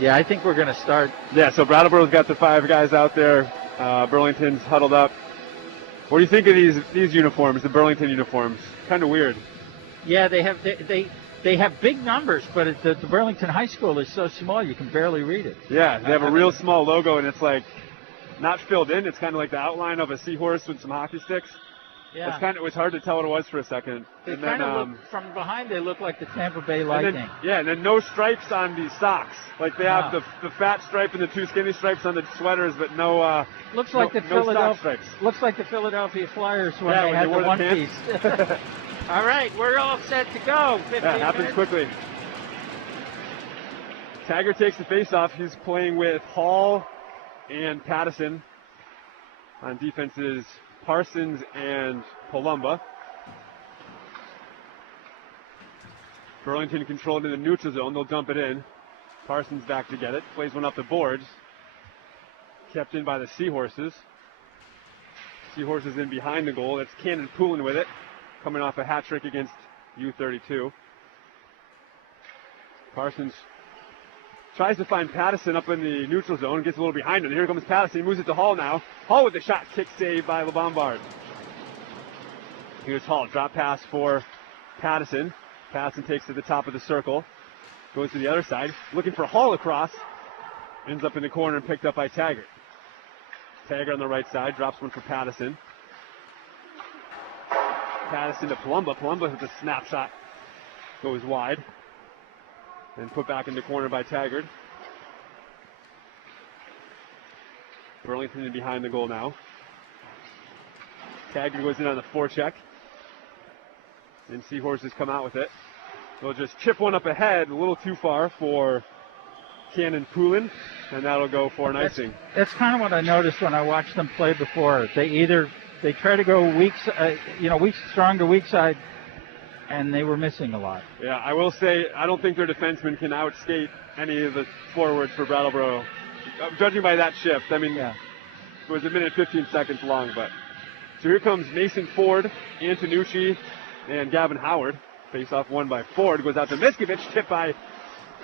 Yeah, I think we're going to start. Yeah, so Brattleboro's got the 5 guys out there. Burlington's huddled up. What do you think of these uniforms, the Burlington uniforms? Kind of weird. Yeah, they have big numbers, but the Burlington High School is so small you can barely read it. Yeah, they have a real small logo, and it's like not filled in. It's kind of like the outline of a seahorse with some hockey sticks. Yeah. It was hard to tell what it was for a second. They kind of look, from behind, they look like the Tampa Bay Lightning. And then no stripes on the socks. Like they have the fat stripe and the 2 skinny stripes on the sweaters, but no. Looks like no sock stripes. Looks like the Philadelphia Flyers when they had the one piece. All right, we're all set to go. 15 that happens minutes. Quickly. Taggart takes the face-off. He's playing with Hall and Pattison. On defenses, Parsons and Palumba. Burlington controlled in the neutral zone. They'll dump it in. Parsons back to get it. Plays one off the boards. Kept in by the Seahorses. Seahorses in behind the goal. That's Cannon Poulin with it. Coming off a hat trick against U32. Parsons tries to find Pattison up in the neutral zone. Gets a little behind him. Here comes Pattison. He moves it to Hall now. Hall with the shot. Kick save by LeBombard. Here's Hall. Drop pass for Pattison. Pattison takes to the top of the circle. Goes to the other side. Looking for Hall across. Ends up in the corner and picked up by Taggart. Taggart on the right side. Drops one for Pattison. Pattison to Palumba. Palumba with a snapshot. Goes wide. And put back in the corner by Taggart. Burlington in behind the goal now. Taggart goes in on the forecheck. And Seahorses come out with it. They'll just chip one up ahead, a little too far for Cannon Poulin, and that'll go for an icing. That's kind of what I noticed when I watched them play before. They try to go weak strong to weak side, and they were missing a lot. Yeah, I will say I don't think their defensemen can outskate any of the forwards for Brattleboro. Judging by that shift, I mean, It was a minute 15 seconds long, but so here comes Mason Ford, Antonucci, and Gavin Howard. Face off won by Ford. Goes out to Miskovich. Tipped by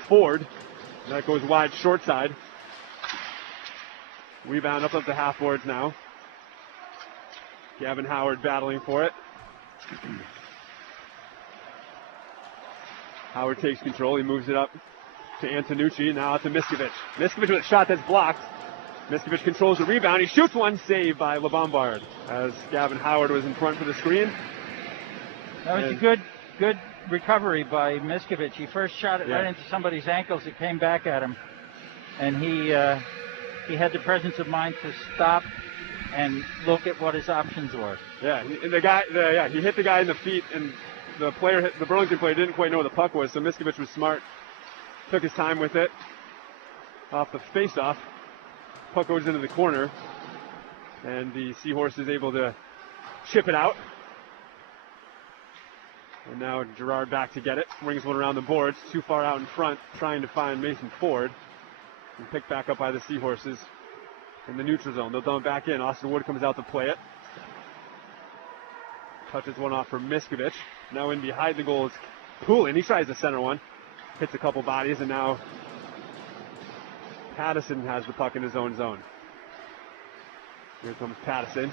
Ford. And that goes wide short side. Rebound up the half boards now. Gavin Howard battling for it. Howard takes control. He moves it up to Antonucci. Now out to Miskovich. Miskovich with a shot that's blocked. Miskovich controls the rebound. He shoots one. Saved by LeBombard as Gavin Howard was in front for the screen. That was a good recovery by Miskovich. He first shot it right into somebody's ankles. It came back at him, and he had the presence of mind to stop and look at what his options were. Yeah, and he hit the guy in the feet, and the Burlington player didn't quite know where the puck was, so Miskovich was smart. Took his time with it. Off the face-off, puck goes into the corner, and the Seahorse is able to chip it out. And now Gerard back to get it. Rings one around the boards. Too far out in front, trying to find Mason Ford. And picked back up by the Seahorses in the neutral zone. They'll dump back in. Austin Wood comes out to play it. Touches one off for Miskovich. Now in behind the goal is Poulin. He tries the center one. Hits a couple bodies, and now Pattison has the puck in his own zone. Here comes Pattison.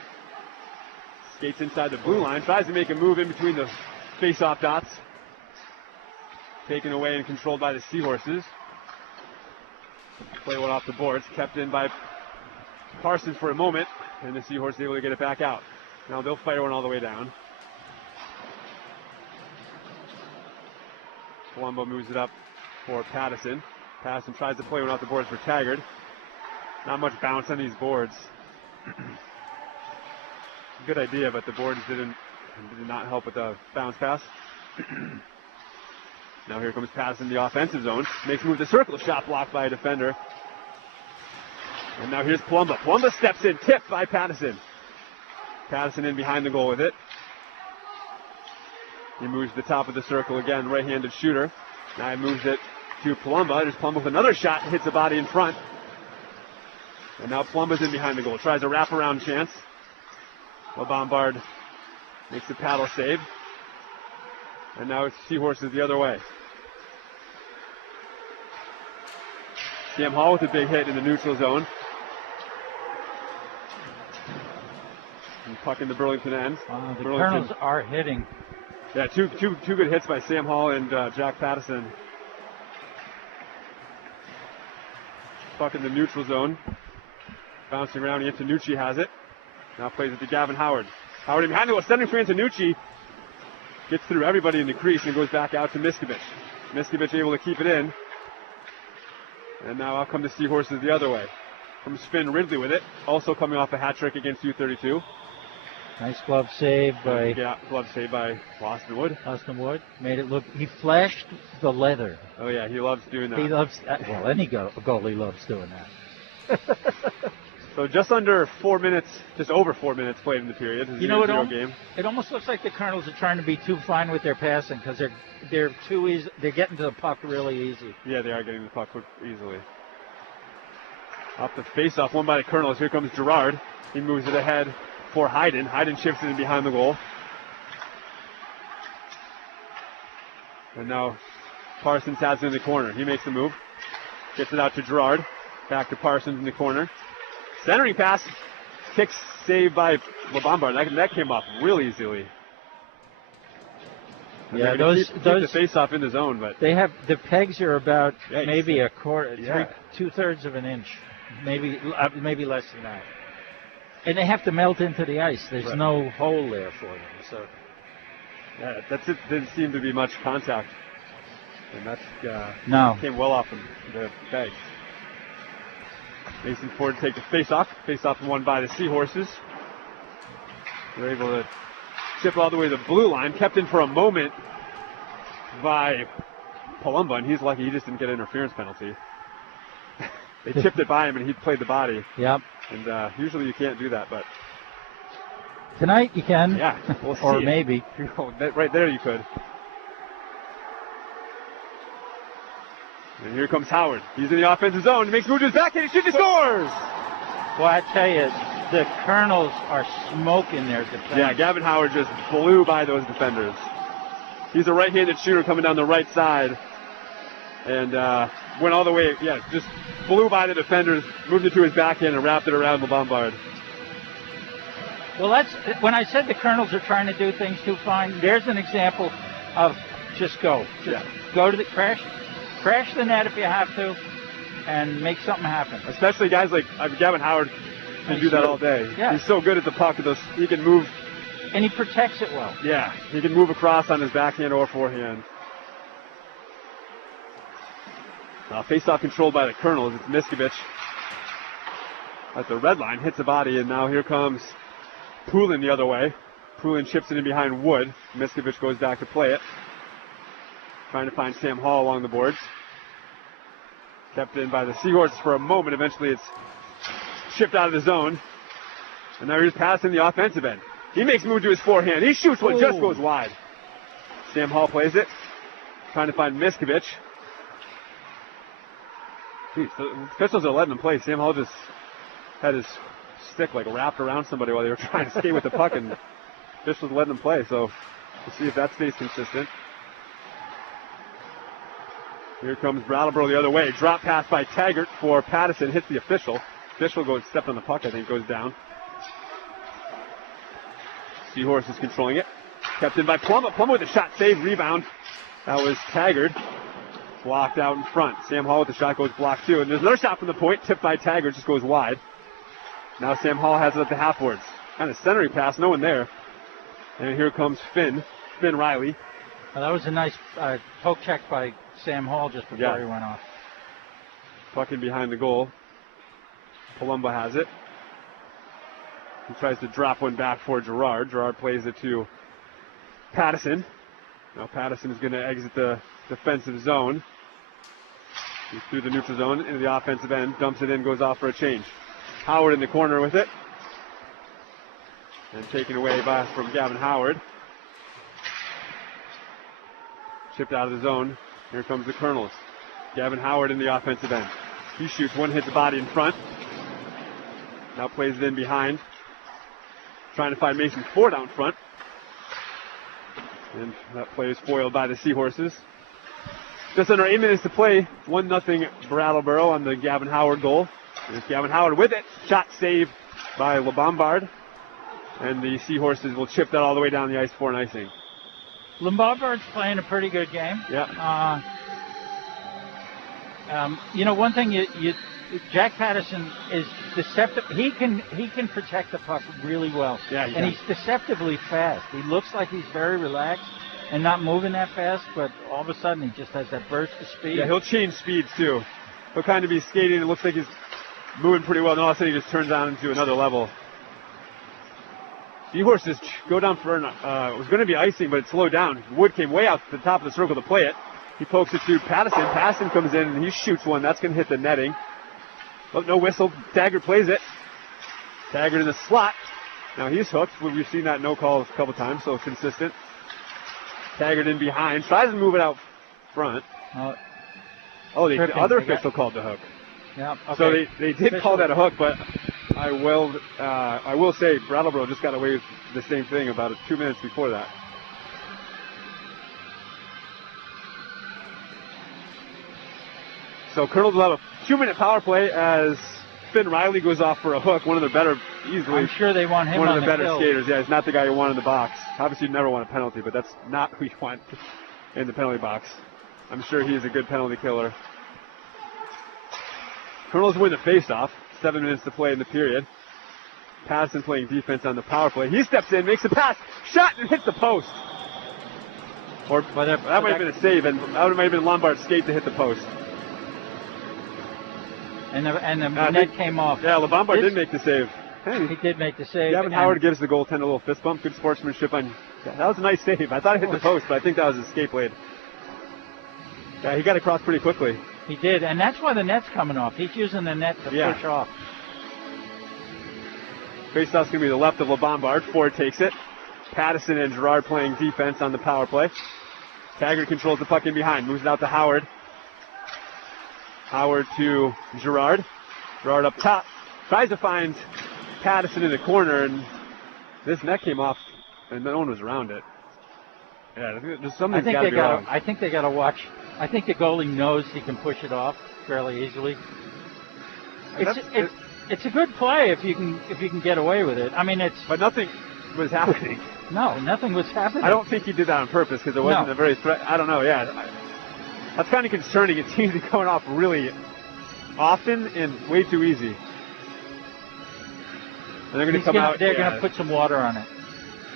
Skates inside the blue line. Tries to make a move in between the face-off dots. Taken away and controlled by the Seahorses. Play one off the boards. Kept in by Parsons for a moment. And the Seahorses able to get it back out. Now they'll fire one all the way down. Colombo moves it up for Pattison. Pattison tries to play one off the boards for Taggart. Not much bounce on these boards. Good idea, but the boards did not help with the bounce pass. Now here comes Pattison in the offensive zone. Makes a move to the circle. Shot blocked by a defender. And now here's Palumba. Palumba steps in. Tipped by Pattison. Pattison in behind the goal with it. He moves to the top of the circle again. Right-handed shooter. Now he moves it to Palumba. There's Palumba with another shot. Hits the body in front. And now Palumba's in behind the goal. Tries a wraparound chance. LeBombard makes the paddle save. And now it's Seahorses the other way. Sam Hall with a big hit in the neutral zone. And puck in the Burlington end. The Colonels are hitting. Yeah, two good hits by Sam Hall and Jack Pattison. Puck in the neutral zone. Bouncing around, Antonucci has it. Now plays it to Gavin Howard. Howard in behind the goal, sending for Antonucci. Gets through everybody in the crease and goes back out to Miskovich. Miskovich able to keep it in. And now out come the Seahorses the other way. From Spin, Ridley with it. Also coming off a hat trick against U32. Nice glove save by... Yeah, glove save by Austin Wood. Austin Wood made it look... He flashed the leather. Oh yeah, he loves doing that. He loves... Well, any goalie loves doing that. So just under 4 minutes, just over 4 minutes played in the period. You know, game. It almost looks like the Colonels are trying to be too fine with their passing because they're too easy. They're getting to the puck really easy. Yeah, they are getting the puck easily. Off the face-off, won by the Colonels. Here comes Gerard. He moves it ahead for Hayden. Hayden chips it in behind the goal. And now Parsons has it in the corner. He makes the move. Gets it out to Gerard. Back to Parsons in the corner. Centering pass. Kick saved by LeBombard. That came off real easily. And yeah, keep the face-off in the zone, but they have the pegs are about maybe a quarter, 2/3 of an inch, maybe less than that. And they have to melt into the ice. There's no hole there for them. So yeah, that's it. Didn't seem to be much contact, and that came well off the pegs. Mason Ford take the face-off. Face-off won by the Seahorses. They're able to chip all the way to the blue line. Kept in for a moment by Palumba, and he's lucky he just didn't get an interference penalty. They chipped it by him, and he played the body. Yep. And usually you can't do that, but tonight you can. Yeah, we'll see. Or maybe. Right there you could. And here comes Howard. He's in the offensive zone. He makes move to his backhand. He shoots. He scores. Well, I tell you, the Colonels are smoking their defense. Yeah, Gavin Howard just blew by those defenders. He's a right-handed shooter coming down the right side. And went all the way, just blew by the defenders, moved it to his backhand and wrapped it around the Lombard. Well, that's when I said the Colonels are trying to do things too fine. There's an example of just go. Go to the crash the net if you have to, and make something happen. Especially guys like Gavin Howard can do that all day. Yeah. He's so good at the puck. He can move. And he protects it well. Yeah, he can move across on his backhand or forehand. Face-off controlled by the Colonels. It's Miskovich at the red line, hits the body, and now here comes Poulin the other way. Poulin chips it in behind Wood. Miskovich goes back to play it. Trying to find Sam Hall along the boards. Kept in by the Seahorses for a moment. Eventually it's chipped out of the zone. And now he's passing the offensive end. He makes a move to his forehand. He shoots what just goes wide. Sam Hall plays it. Trying to find Miskovich. Jeez, the officials are letting him play. Sam Hall just had his stick wrapped around somebody while they were trying to skate with the puck, and officials letting him play. So we'll see if that stays consistent. Here comes Brattleboro the other way. Drop pass by Taggart for Pattison. Hits the official. Official goes stepped on the puck, I think, goes down. Seahorse is controlling it. Kept in by Plum. Plum with a shot, save, rebound. That was Taggart. Blocked out in front. Sam Hall with the shot goes blocked too. And there's another shot from the point, tipped by Taggart, just goes wide. Now Sam Hall has it at the half boards. Kind of centering pass, no one there. And here comes Finn Riley. Well, that was a nice poke check by Sam Hall just before he went off. Puck in behind the goal. Palumba has it. He tries to drop one back for Gerard. Gerard plays it to Pattison. Now Pattison is going to exit the defensive zone. He's through the neutral zone into the offensive end. Dumps it in, goes off for a change. Howard in the corner with it. And taken away from Gavin Howard. Chipped out of the zone. Here comes the Colonels. Gavin Howard in the offensive end. He shoots one, hits the body in front. Now plays it in behind. Trying to find Mason Ford out in front. And that play is foiled by the Seahorses. Just under 8 minutes to play. 1-0 Brattleboro on the Gavin Howard goal. There's Gavin Howard with it. Shot saved by LeBombard. And the Seahorses will chip that all the way down the ice for an icing. LeBombard's playing a pretty good game. Yeah. One thing Jack Patterson is deceptive. He can protect the puck really well. Yeah, and he's deceptively fast. He looks like he's very relaxed and not moving that fast, but all of a sudden he just has that burst of speed. Yeah, he'll change speeds too. He'll kind of be skating. It looks like he's moving pretty well, and all of a sudden he just turns on into another level. Seahorses go down for it was going to be icing, but it slowed down. Wood came way out to the top of the circle to play it. He pokes it to Patterson. Patterson comes in and he shoots one. That's going to hit the netting. Oh, no whistle. Taggart plays it. Taggart in the slot. Now he's hooked. We've seen that no call a couple times, so consistent. Taggart in behind. Tries to move it out front. The other official called the hook. Yeah. Okay. So they did call that a hook, but I will say Brattleboro just got away with the same thing about 2 minutes before that. So Colonels will have a 2-minute power play as Finn Riley goes off for a hook. One of their better, easily. I'm sure they want him one on of the better kill. skaters. Yeah, he's not the guy you want in the box. Obviously, you never want a penalty, but that's not who you want in the penalty box. I'm sure he is a good penalty killer. Colonels win the faceoff. 7 minutes to play in the period. Patterson playing defense on the power play. He steps in, makes a pass, shot, and hits the post. Or that might have been a save, and that might have been Lombard's skate to hit the post. And the net came off. Yeah, LeBombard did make the save. Hey, he did make the save. Gavin Howard gives the goaltender a little fist bump. Good sportsmanship on. Yeah, that was a nice save. I thought it hit the post, but I think that was his skate blade. Yeah, he got across pretty quickly. He did, and that's why the net's coming off. He's using the net to push off. Faceoff's going to be the left of LeBombard. Ford takes it. Patterson and Girard playing defense on the power play. Taggart controls the puck in behind. Moves it out to Howard. Howard to Girard. Girard up top. Tries to find Patterson in the corner, and this net came off, and no one was around it. Yeah, something's got to be wrong. I think they got to watch. I think the goalie knows he can push it off fairly easily. It's a good play if you can get away with it. I mean, but nothing was happening. No, nothing was happening. I don't think he did that on purpose because it wasn't a very threat. I don't know. Yeah, that's kind of concerning. It seems to be going off really often and way too easy. And they're going to come out. They're going to put some water on it.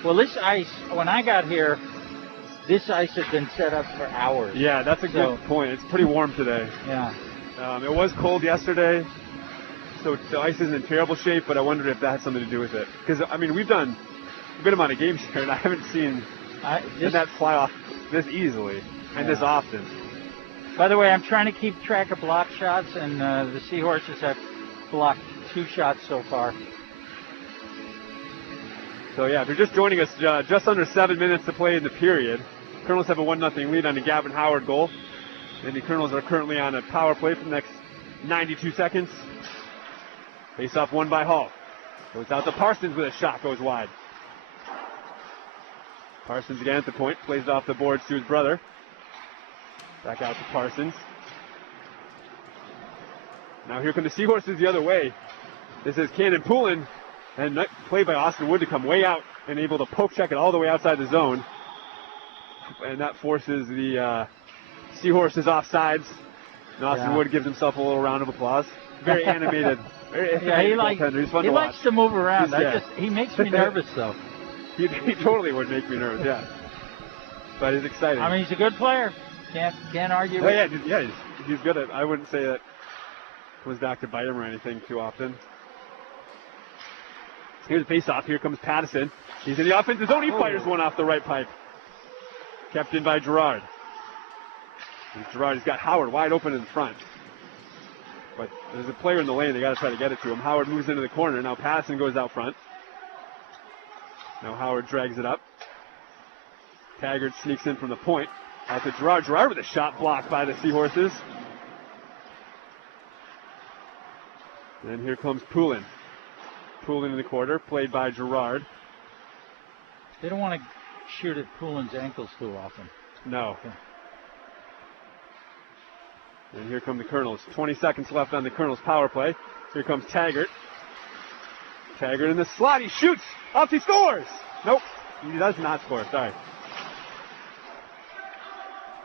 Well, this ice, when I got here, this ice has been set up for hours. Yeah, that's a good point. It's pretty warm today. Yeah. It was cold yesterday, so the ice isn't in terrible shape, but I wondered if that had something to do with it. Because, I mean, we've done a good amount of games here, and I haven't seen that fly off this easily and this often. By the way, I'm trying to keep track of block shots, and the Seahorses have blocked 2 shots so far. So, yeah, if you're just joining us, just under 7 minutes to play in the period. Colonels have a 1-0 lead on the Gavin Howard goal. And the Colonels are currently on a power play for the next 92 seconds. Face-off won by Hall. Goes out to Parsons with a shot, goes wide. Parsons again at the point, plays it off the boards to his brother. Back out to Parsons. Now here come the Seahorses the other way. This is Cannon Poulin. And play by Austin Wood to come way out and able to poke check it all the way outside the zone. And that forces the Seahorses offsides. And Austin Wood gives himself a little round of applause. Very animated. He likes to move around. He makes me nervous, though. He totally would make me nervous, yeah. But he's exciting. I mean, he's a good player. Can't argue with it. Yeah, he's good at. I wouldn't say that was back to bite him or anything too often. Here's the face-off. Here comes Patterson. He's in the offensive zone. He fires one off the right pipe. Kept in by Girard. And Girard has got Howard wide open in front. But there's a player in the lane. They got to try to get it to him. Howard moves into the corner. Now Patterson goes out front. Now Howard drags it up. Taggart sneaks in from the point. Out to Girard. Girard with a shot blocked by the Seahorses. And here comes Poulin. Poulin in the quarter, played by Girard. They don't want to shoot at Poulin's ankles too often. No. Okay. And here come the Colonels. 20 seconds left on the Colonels power play. Here comes Taggart. Taggart in the slot. He shoots. Up, he scores. Nope. He does not score. Sorry.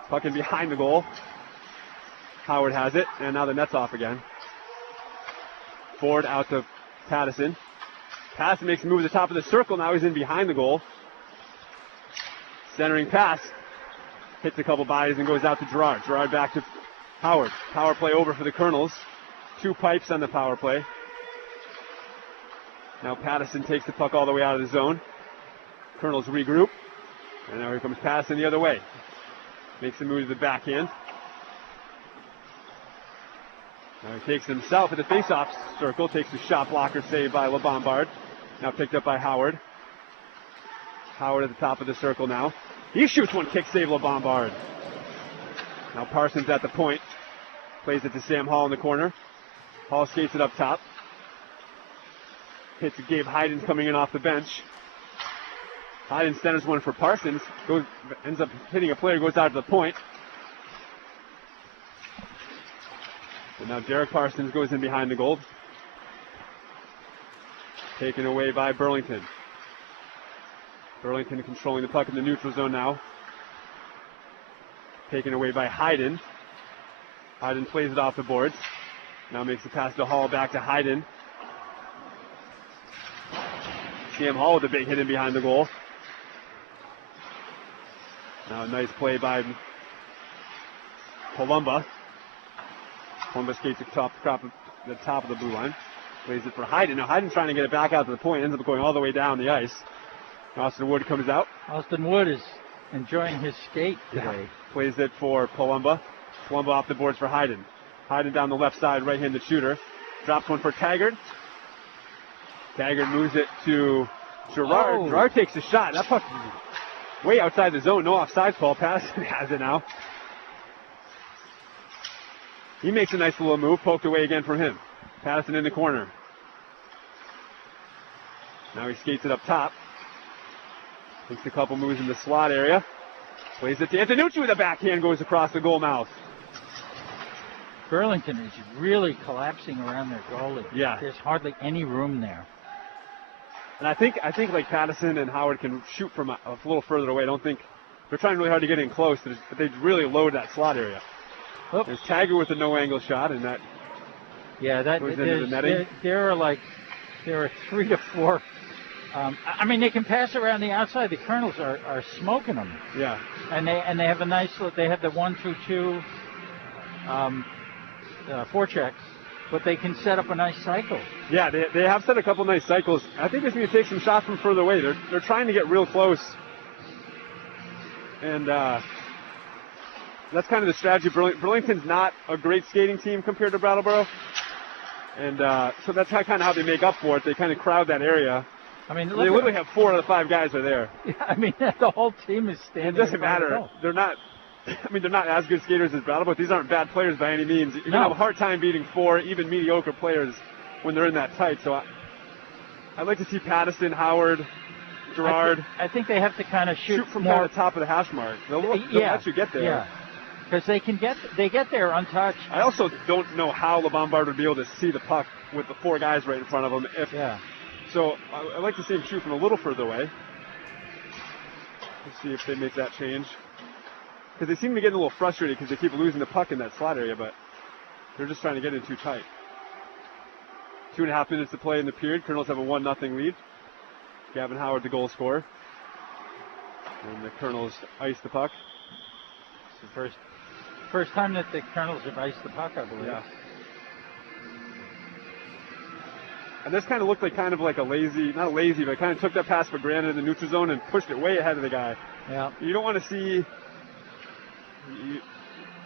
Puck in behind the goal. Howard has it. And now the net's off again. Ford out to Pattison. Pattison makes a move at the top of the circle. Now he's in behind the goal. Centering pass. Hits a couple bodies and goes out to Gerard. Gerard back to Howard. Power play over for the Colonels. 2 pipes on the power play. Now Pattison takes the puck all the way out of the zone. Colonels regroup. And now here comes Pattison the other way. Makes a move to the backhand. Now he takes it himself at the face-off circle. Takes the shot blocker saved by LeBombard. Now picked up by Howard. Howard at the top of the circle now. He shoots one, kick save LeBombard. Now Parsons at the point. Plays it to Sam Hall in the corner. Hall skates it up top. Hits Gabe Hayden coming in off the bench. Hayden centers one for Parsons. Ends up hitting a player, goes out to the point. And now Derek Parsons goes in behind the goal. Taken away by Burlington. Burlington controlling the puck in the neutral zone now. Taken away by Hayden. Hayden plays it off the boards. Now makes the pass to Hall, back to Hayden. Sam Hall with a big hit in behind the goal. Now a nice play by Palumba. Palumba skates the top of the blue line. Plays it for Hayden. Now Hayden's trying to get it back out to the point. Ends up going all the way down the ice. Austin Wood comes out. Austin Wood is enjoying his skate today. Yeah. Plays it for Palumba. Palumba off the boards for Hayden. Hayden down the left side, right-handed shooter. Drops one for Taggart. Taggart moves it to Gerard. Oh. Gerard takes a shot. That puck is way outside the zone. No offside call. Pattison has it now. He makes a nice little move. Poked away again from him. Pattison in the corner. Now he skates it up top. Takes a couple moves in the slot area. Plays it to Antonucci with a backhand. Goes across the goal mouth. Burlington is really collapsing around their goalie. Yeah. There's hardly any room there. And I think like Pattison and Howard can shoot from a little further away. I don't think they're trying really hard to get in close, but they really load that slot area. Oops. There's Taggart with a no-angle shot, and that goes into the netting. There are 3 to 4. I mean, they can pass around the outside. The Colonels are smoking them. Yeah. And they have a nice. They have the 1-2-2 forechecks, but they can set up a nice cycle. Yeah, they have set a couple nice cycles. I think it's going to take some shots from further away. They're trying to get real close, and that's kind of the strategy. Burlington's not a great skating team compared to Brattleboro, and so that's kind of how they make up for it. They kind of crowd that area. I mean, they literally have 4 out of 5 guys are there. Yeah, I mean, the whole team is standing. It doesn't matter. They're not as good skaters as Brattleboro, but these aren't bad players by any means. You're going to have a hard time beating 4 even mediocre players when they're in that tight. So I'd like to see Pattison, Howard, Gerard. I think they have to kind of shoot from more kind of the top of the hash mark. They'll let you get there. Yeah, because they get there untouched. I also don't know how LeBombard would be able to see the puck with the 4 guys right in front of him. So I'd like to see him shoot from a little further away. Let's see if they make that change. Because they seem to be getting a little frustrated because they keep losing the puck in that slot area, but they're just trying to get in too tight. 2.5 minutes to play in the period. Colonels have a 1-0 lead. Gavin Howard, the goal scorer. And the Colonels ice the puck. It's the first time that the Colonels have iced the puck, I believe. Yeah. And this kind of looked like a lazy, not a lazy, but kind of took that pass for granted in the neutral zone and pushed it way ahead of the guy. Yeah. You don't want to see,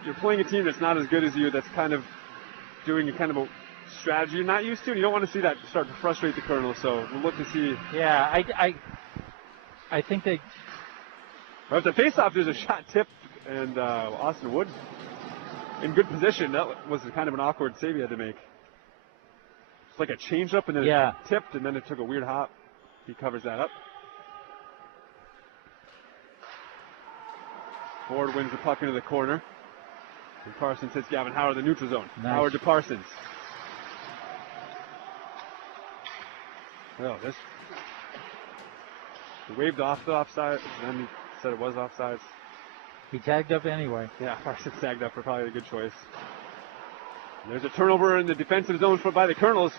you're playing a team that's not as good as you, that's kind of doing a kind of a strategy you're not used to, and you don't want to see that start to frustrate the Colonels, so we'll look to see. Yeah, I think they... Well, at the face-off, there's a shot tipped, and Austin Wood in good position. That was kind of an awkward save he had to make. It's like a change-up, and then it tipped, and then it took a weird hop. He covers that up. Ford wins the puck into the corner. And Parsons hits Gavin Howard in the neutral zone. Nice. Howard to Parsons. Oh, this. He waved off the offside, and then he said it was offsides. He tagged up anyway. Yeah, Parsons tagged up for probably a good choice. And there's a turnover in the defensive zone by the Colonels.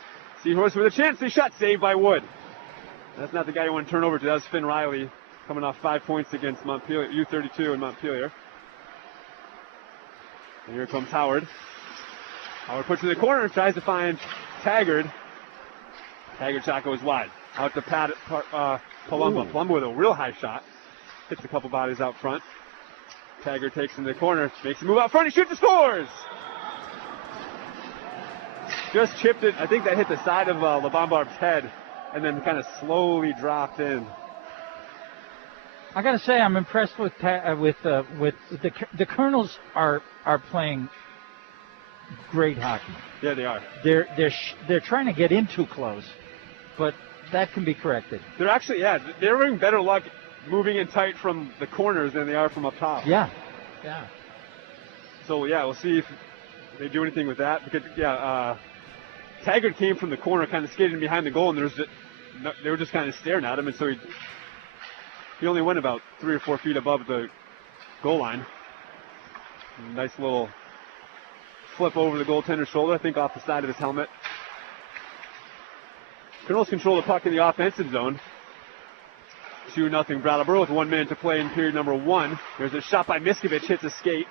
Seahorse with a chance. They shot saved by Wood. That's not the guy you want to turn over to. That was Finn Riley coming off 5 points against Montpelier, U32 in Montpelier. And here comes Howard. Howard puts it in the corner and tries to find Taggart. Taggart shot goes wide. Out to Palumbo. Palumbo with a real high shot. Hits a couple bodies out front. Taggart takes in the corner. Makes a move out front. He shoots and scores! Just chipped it. I think that hit the side of LeBombard's head and then kind of slowly dropped in. I got to say, I'm impressed with the Colonels are playing great hockey. Yeah, they are. They're trying to get in too close, but that can be corrected. They're actually, they're having better luck moving in tight from the corners than they are from up top. Yeah. So we'll see if they do anything with that because Taggart came from the corner, kind of skated behind the goal, and they were just kind of staring at him, and so he only went about 3 or 4 feet above the goal line. Nice little flip over the goaltender's shoulder, I think off the side of his helmet. Colonels control the puck in the offensive zone. 2-0 Brattleboro with 1 minute to play in period number 1. There's a shot by Miskovich, hits a skate,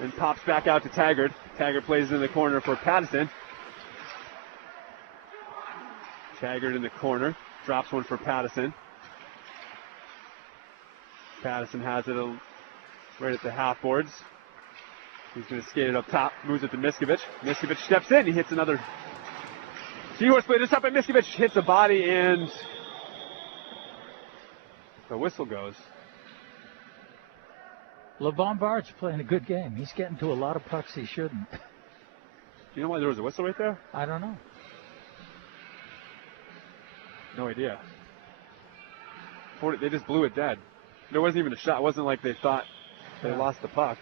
and pops back out to Taggart. Taggart plays in the corner for Pattison. Taggart in the corner, drops one for Pattison. Pattison has it right at the half boards. He's going to skate it up top, moves it to Miskovich. Miskovich steps in, he hits another Seahorse play. This up by Miskovich, hits a body, and the whistle goes. LeBombard's playing a good game. He's getting to a lot of pucks he shouldn't. Do you know why there was a whistle right there? I don't know. No idea. They just blew it dead. There wasn't even a shot. It wasn't like they thought they lost the puck.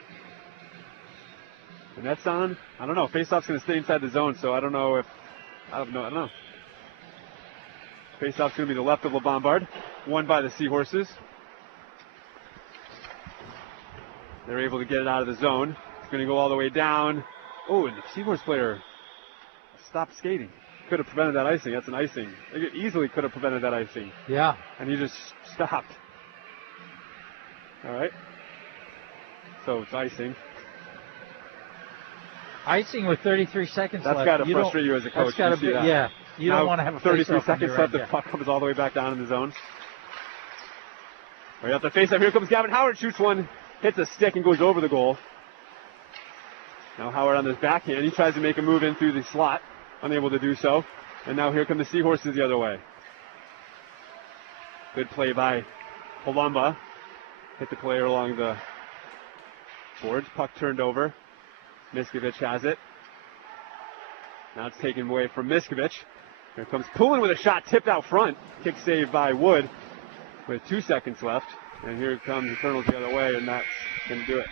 And that's on, I don't know. Faceoff's going to stay inside the zone, so I don't know if, I don't know. Faceoff's going to be the left of LeBombard, won by the Seahorses. They're able to get it out of the zone. It's going to go all the way down. Oh, and the Seahorse player stopped skating. Could have prevented that icing. That's an icing. They easily could have prevented that icing. Yeah. And he just stopped. All right. So it's icing. Icing with 33 seconds left. That's got to frustrate you as a coach. That's got to be, yeah. You don't want to have a 33 face-off seconds left. The puck comes all the way back down in the zone. Right off the face-off. Here comes Gavin Howard. Shoots one. Hits a stick and goes over the goal. Now Howard on his backhand. He tries to make a move in through the slot. Unable to do so. And now here come the Seahorses the other way. Good play by Palumbo. Hit the player along the boards. Puck turned over. Miskovich has it. Now it's taken away from Miskovich. Here comes Poulin with a shot tipped out front. Kick saved by Wood with 2 seconds left. And here comes the Colonels the other way, and that's going to do it.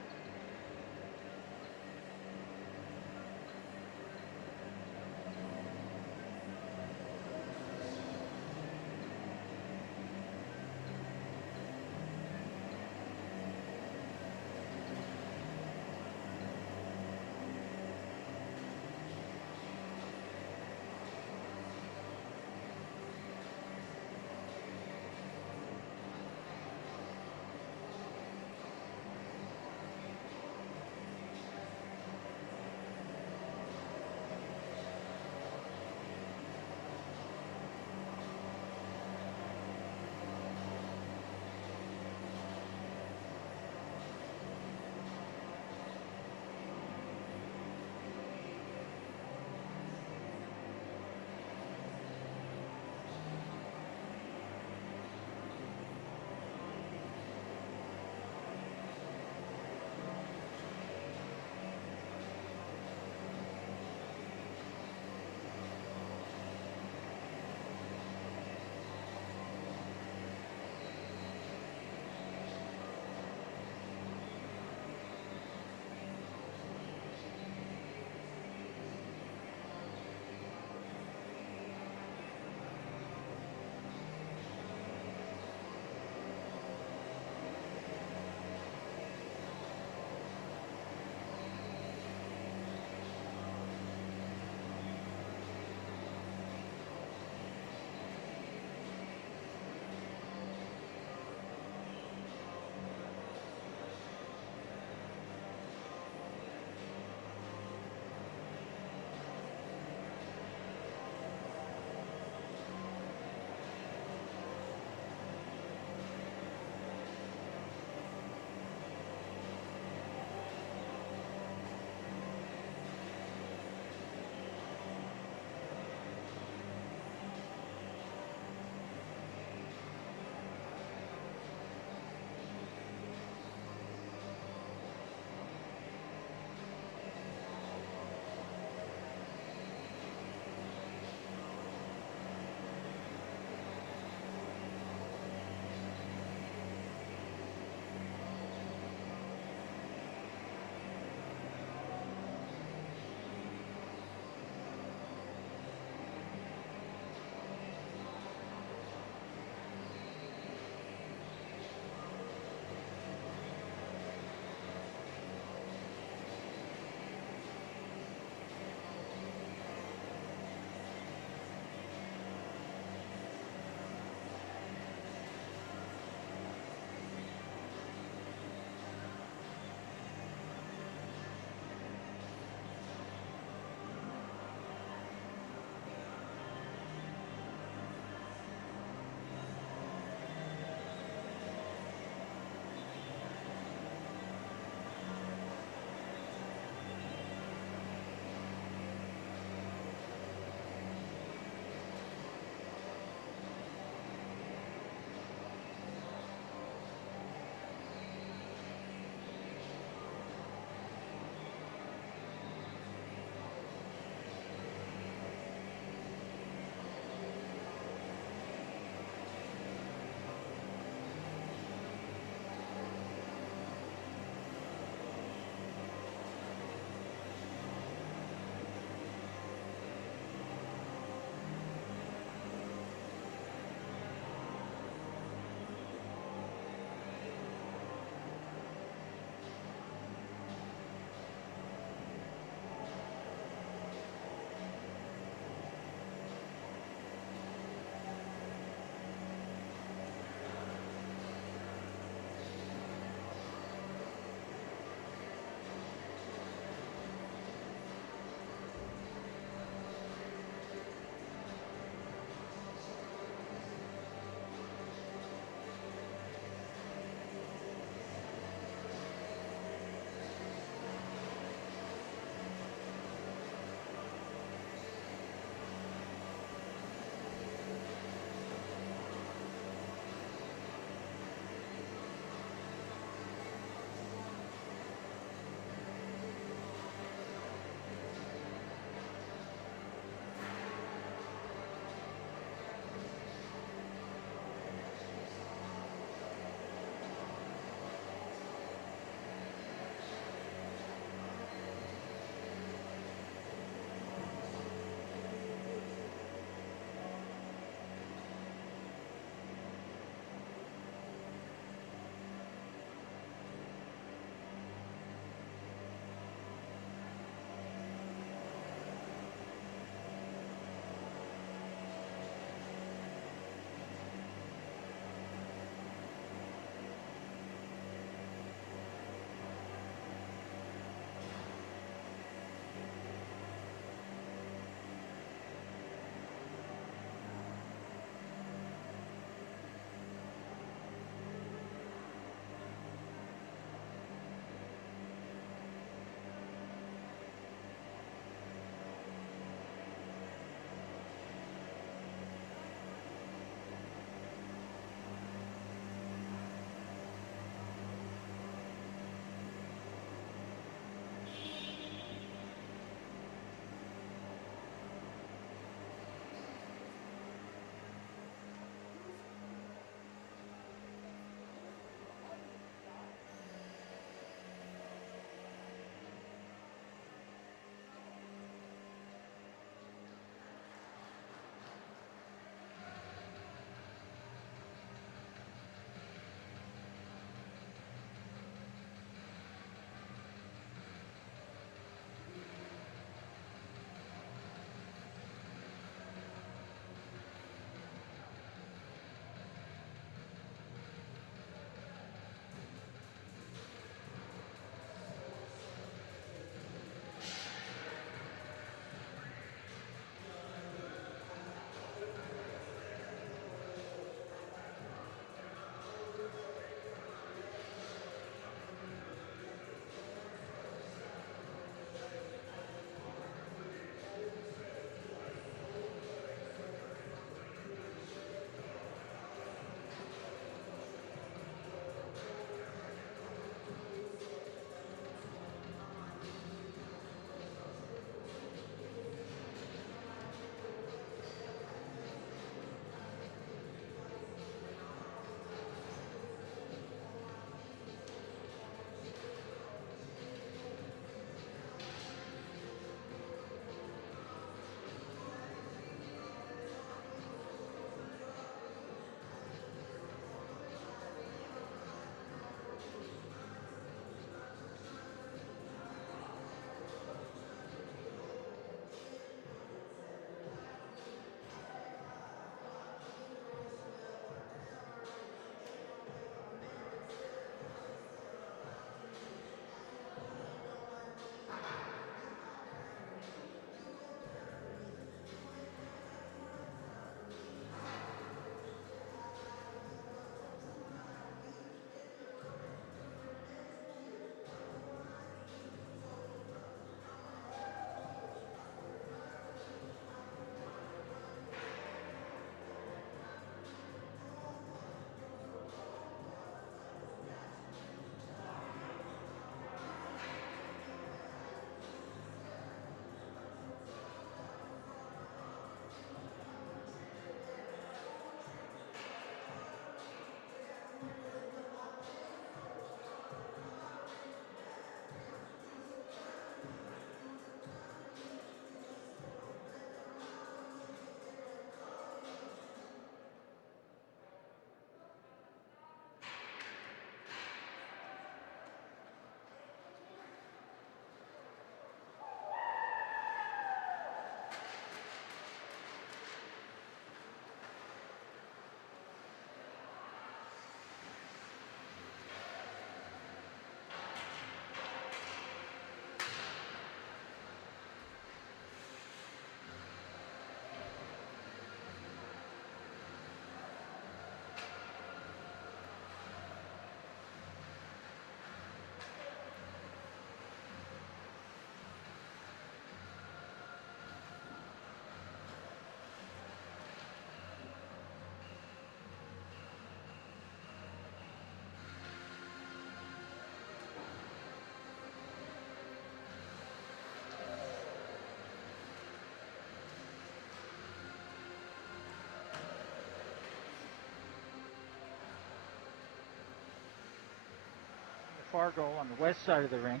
far goal on the west side of the rink.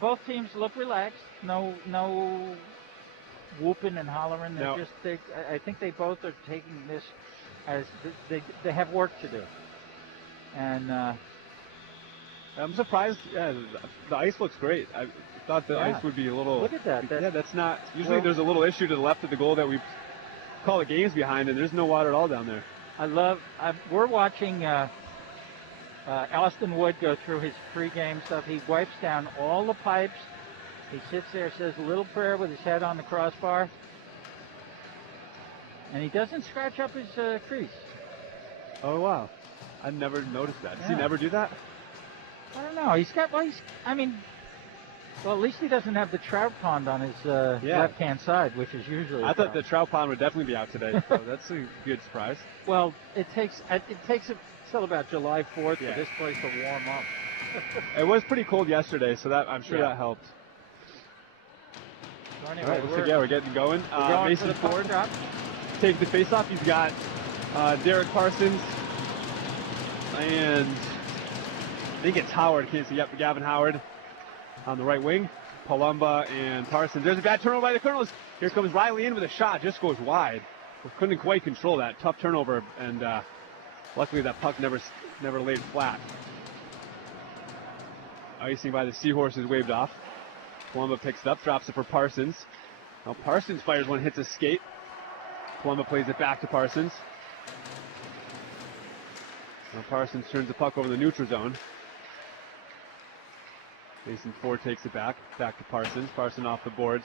Both teams look relaxed. No whooping and hollering. They're just. I think they both are taking this as they have work to do. And I'm surprised. Yeah, the ice looks great. I thought the ice would be a little. Look at that. Yeah, that's not. Usually there's a little issue to the left of the goal that we call the games behind, and there's no water at all down there. We're watching Austin Wood go through his pregame stuff. He wipes down all the pipes. He sits there, says a little prayer with his head on the crossbar, and he doesn't scratch up his crease. Oh wow, I never noticed that. Does he never do that? I don't know. He's got. Well, at least he doesn't have the trout pond on his left-hand side, which is usually. I thought the trout pond would definitely be out today, so that's a good surprise. Well, it takes till about July 4th for this place to warm up. It was pretty cold yesterday, so that I'm sure that helped. So anyway, we're getting going. Mason Ford takes the face-off. He's got Derek Parsons and I think it's Howard. Can't see. Yep, Gavin Howard on the right wing. Palumba and Parsons. There's a bad turnover by the Colonels. Here comes Riley in with a shot. Just goes wide. Couldn't quite control that. Tough turnover, and luckily that puck never laid flat. Icing by the Seahorses waved off. Palumba picks it up, drops it for Parsons. Now Parsons fires one, hits a skate. Palumba plays it back to Parsons. Now Parsons turns the puck over the neutral zone. Mason Ford takes it back to Parsons. Parsons off the boards,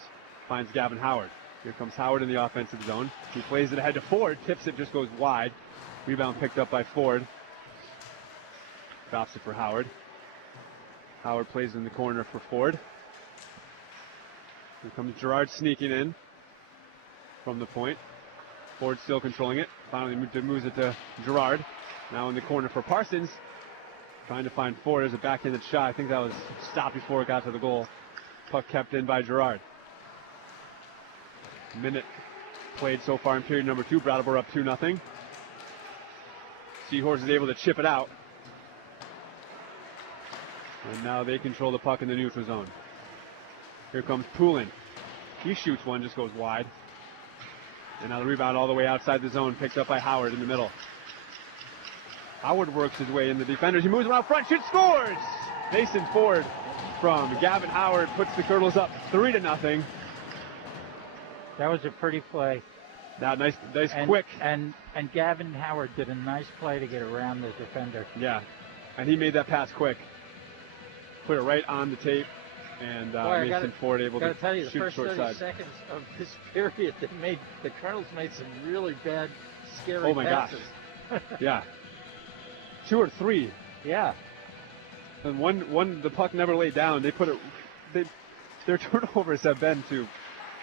finds Gavin Howard. Here comes Howard in the offensive zone. He plays it ahead to Ford, tips it, just goes wide. Rebound picked up by Ford. Drops it for Howard. Howard plays in the corner for Ford. Here comes Gerard sneaking in from the point. Ford still controlling it. Finally moves it to Gerard. Now in the corner for Parsons. Trying to find Ford. There's a backhanded shot. I think that was stopped before it got to the goal. Puck kept in by Gerard. Minute played so far in period number 2. Brattleboro up 2-0. Seahorse is able to chip it out. And now they control the puck in the neutral zone. Here comes Poulin. He shoots one, just goes wide. And now the rebound all the way outside the zone, picked up by Howard in the middle. Howard works his way in the defenders. He moves around front, shoots, scores! Mason Ford from Gavin Howard puts the Colonels up 3-0. That was a pretty play. Now, nice, quick. And Gavin Howard did a nice play to get around the defender. Yeah, and he made that pass quick. Put it right on the tape, and Mason Ford able to tell you, shoot the first short 30 side. seconds of this period, the Colonels made some really bad, scary passes. Oh my gosh! Yeah, 2 or 3. Yeah. And one the puck never laid down. Their turnovers have been to.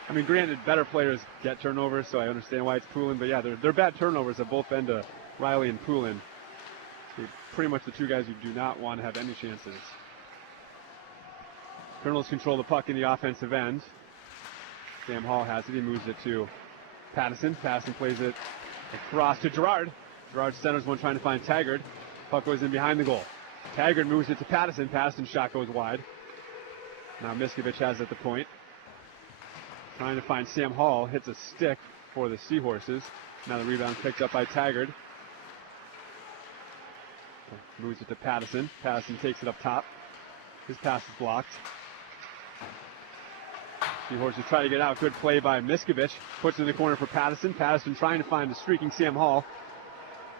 I mean, granted, better players get turnovers, so I understand why it's Poulin. But yeah, their bad turnovers have both been to Riley and Poulin. Pretty much the two guys who do not want to have any chances. Colonels control the puck in the offensive end. Sam Hall has it. He moves it to Pattison. Pattison plays it across to Gerard. Gerard centers one, trying to find Taggart. Puck goes in behind the goal. Taggart moves it to Pattison. Pattison's shot goes wide. Now Miskovich has it at the point. Trying to find Sam Hall. Hits a stick for the Seahorses. Now the rebound picked up by Taggart. Moves it to Pattison. Pattison takes it up top. His pass is blocked. Seahorses try to get out. Good play by Miskovich. Puts it in the corner for Pattison. Pattison trying to find the streaking Sam Hall.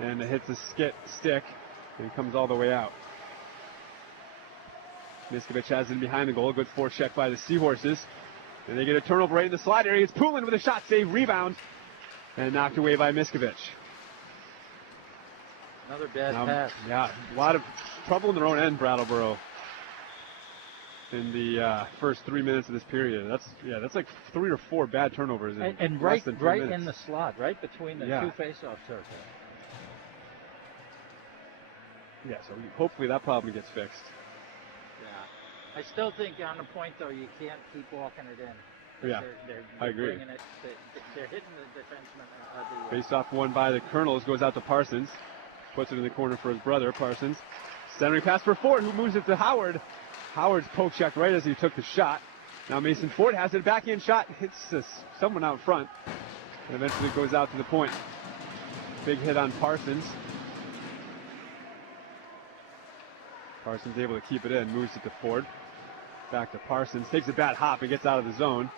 And it hits a stick. And comes all the way out. Miskovich has it behind the goal. Good forecheck by the Seahorses. And they get a turnover right in the slot area. It's Poulin with a shot save, rebound. And knocked away by Miskovich. Another bad pass. Yeah, a lot of trouble in their own end, Brattleboro. In the first 3 minutes of this period. That's like 3 or 4 bad turnovers in right less than 3 minutes. In the slot, right between the two face-off circles. Yeah, so hopefully that problem gets fixed. Yeah. I still think on the point, though, you can't keep walking it in. Yeah, they're I agree. They're hitting the defenseman. Face-off won by the Colonels, goes out to Parsons. Puts it in the corner for his brother, Parsons. Centering pass for Ford, who moves it to Howard. Howard's poke checked right as he took the shot. Now Mason Ford has it, backhand shot, hits someone out front, and eventually goes out to the point. Big hit on Parsons. Parsons able to keep it in, moves it to Ford. Back to Parsons, takes a bad hop and gets out of the zone.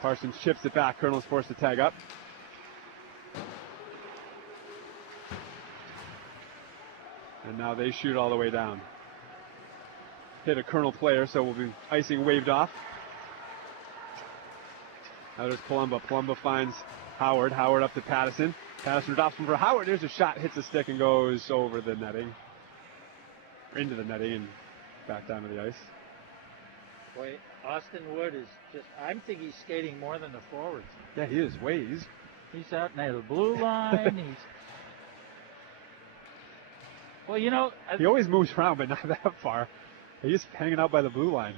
Parsons chips it back, Colonel's forced to tag up. And now they shoot all the way down. Hit a Colonel player, so we'll be icing waved off. Now there's Palumbo. Palumbo finds Howard. Howard up to Pattison. Pattison drops him for Howard. There's a shot, hits the stick and goes over the netting. Into the netting and back down to the ice. Boy, Austin Wood is just, I'm thinking he's skating more than the forwards. Yeah, he is. He's out near the blue line. Well, you know. He always moves around, but not that far. He's just hanging out by the blue line.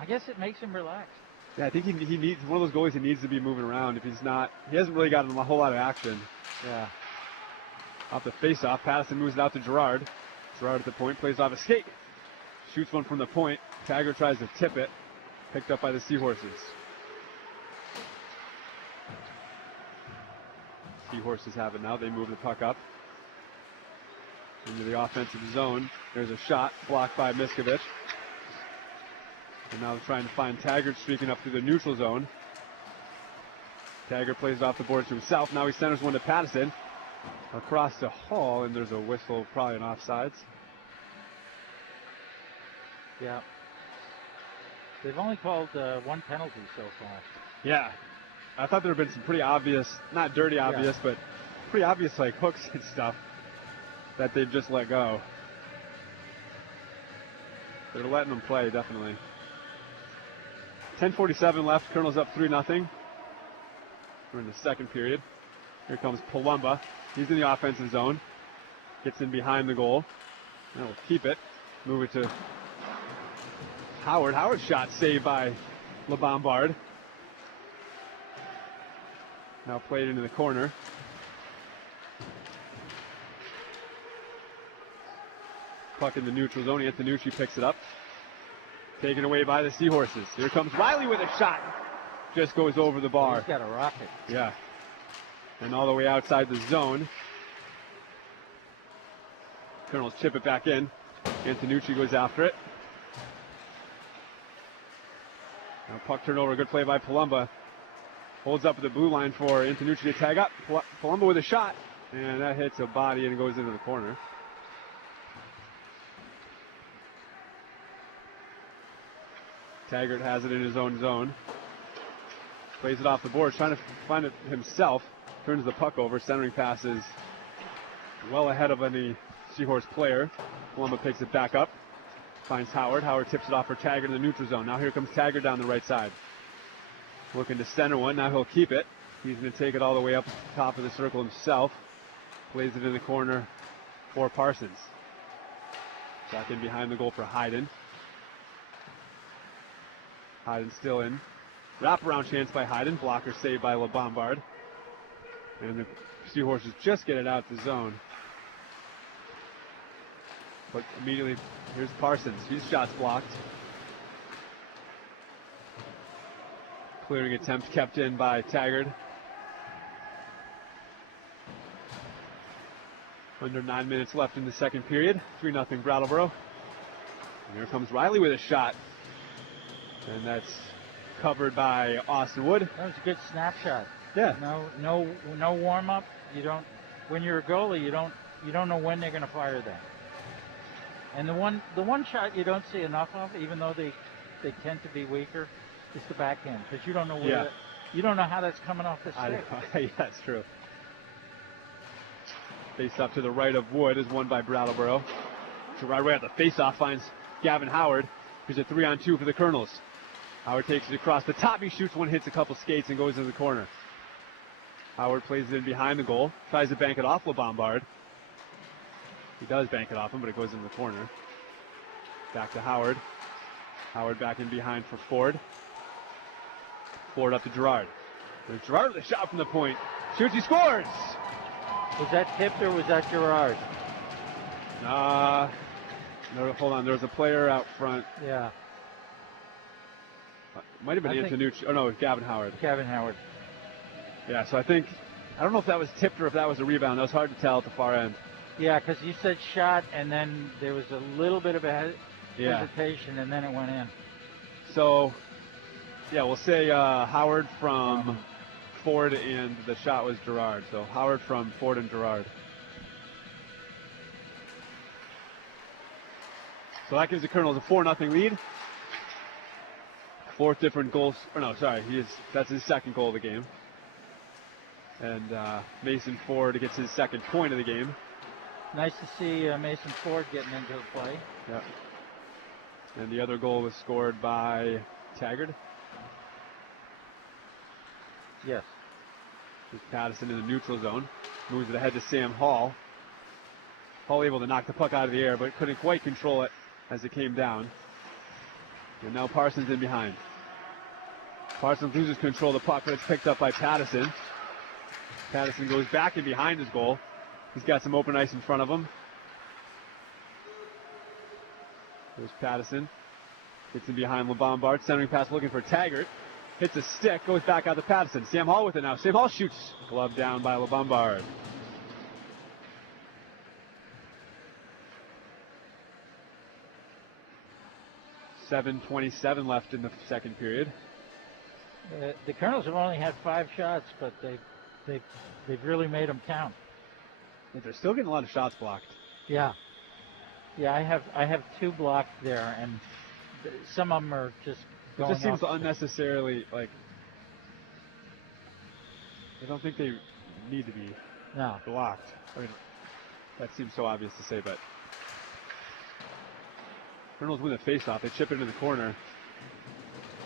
I guess it makes him relax. Yeah, I think he needs, one of those goalies, he needs to be moving around. If he's not, he hasn't really gotten a whole lot of action. Yeah. Off the face-off, Pattison moves it out to Gerard. Gerard at the point, plays off a skate. Shoots one from the point. Taggart tries to tip it. Picked up by the Seahorses. Seahorses have it now. They move the puck up into the offensive zone. There's a shot blocked by Miskovich. And now they're trying to find Taggart streaking up through the neutral zone. Taggart plays it off the boards to himself. Now he centers one to Pattison. Across the hall, and there's a whistle, probably an offsides. Yeah. They've only called one penalty so far. Yeah. I thought there had been some pretty obvious, not dirty obvious, but pretty obvious like hooks and stuff that they've just let go. They're letting them play, definitely. 10:47 left. Colonel's up 3-0. We're in the second period. Here comes Palumbo. He's in the offensive zone. Gets in behind the goal. And will keep it. Move it to Howard. Howard's shot saved by LeBombard. Now played into the corner. Puck in the neutral zone. Antonucci picks it up. Taken away by the Seahorses. Here comes Riley with a shot. Just goes over the bar. He's got a rocket. Yeah. And all the way outside the zone. Colonels chip it back in. Antonucci goes after it. Now puck turnover. Good play by Palumbo. Holds up at the blue line for Antonucci to tag up. Palumbo with a shot. And that hits a body and goes into the corner. Taggart has it in his own zone. Plays it off the board, trying to find it himself. Turns the puck over. Centering pass is well ahead of any Seahorse player. Palumbo picks it back up. Finds Howard. Howard tips it off for Taggart in the neutral zone. Now here comes Taggart down the right side. Looking to center one. Now he'll keep it. He's going to take it all the way up to the top of the circle himself. Plays it in the corner for Parsons. Back in behind the goal for Hayden. Hayden still in. Wraparound chance by Hayden. Blocker saved by LeBombard. And the Seahorses just get it out the zone. But immediately, here's Parsons. His shot's blocked. Clearing attempt kept in by Taggart. Under 9 minutes left in the second period. 3-0 Brattleboro. And here comes Riley with a shot. And that's covered by Austin Wood. That was a good snapshot. Yeah. No warm up. You don't. When you're a goalie, you don't know when they're going to fire that. And the one shot you don't see enough of, even though they tend to be weaker, is the backhand, because you don't know where you don't know how that's coming off the stick. Yeah, that's true. Face up to the right of Wood is won by Brattleboro. Gerard right at the face-off finds Gavin Howard. Here's a 3-on-2 for the Colonels. Howard takes it across the top. He shoots one, hits a couple skates, and goes into the corner. Howard plays it in behind the goal. Tries to bank it off LeBombard. He does bank it off him, but it goes in the corner. Back to Howard. Howard back in behind for Ford. Ford up to Gerard. There's Gerard with a shot from the point. Shoots, he scores! Was that tipped or was that Gerard? No, hold on. There was a player out front. Yeah. Might have been Antonucci. Oh, no, it was Gavin Howard. Gavin Howard. Yeah, so I don't know if that was tipped or if that was a rebound. That was hard to tell at the far end. Yeah, because you said shot, and then there was a little bit of a hesitation, and then it went in. So, yeah, we'll say Howard from Ford, and the shot was Gerard. So Howard from Ford and Gerard. So that gives the Colonels a 4-0 lead. Fourth different goals. Or no, sorry, that's his second goal of the game. And Mason Ford gets his second point of the game. Nice to see Mason Ford getting into the play. Yep. And the other goal was scored by Taggart. Yes. There's Patterson in the neutral zone. Moves it ahead to Sam Hall. Hall able to knock the puck out of the air, but couldn't quite control it as it came down. And now Parsons in behind. Parsons loses control of the puck, but it's picked up by Patterson. Patterson goes back in behind his goal. He's got some open ice in front of him. There's Patterson. Gets in behind LeBombard. Centering pass looking for Taggart. Hits a stick, goes back out to Patterson. Sam Hall with it now. Sam Hall shoots. Glove down by LeBombard. .27 left in the second period. The Colonels have only had 5 shots, but they've really made them count. They're still getting a lot of shots blocked. Yeah. Yeah, I have 2 blocked there, and some of them are just going It just seems off. unnecessarily, like, I don't think they need to be blocked. I mean, that seems so obvious to say, but Colonels win the faceoff. They chip it in the corner.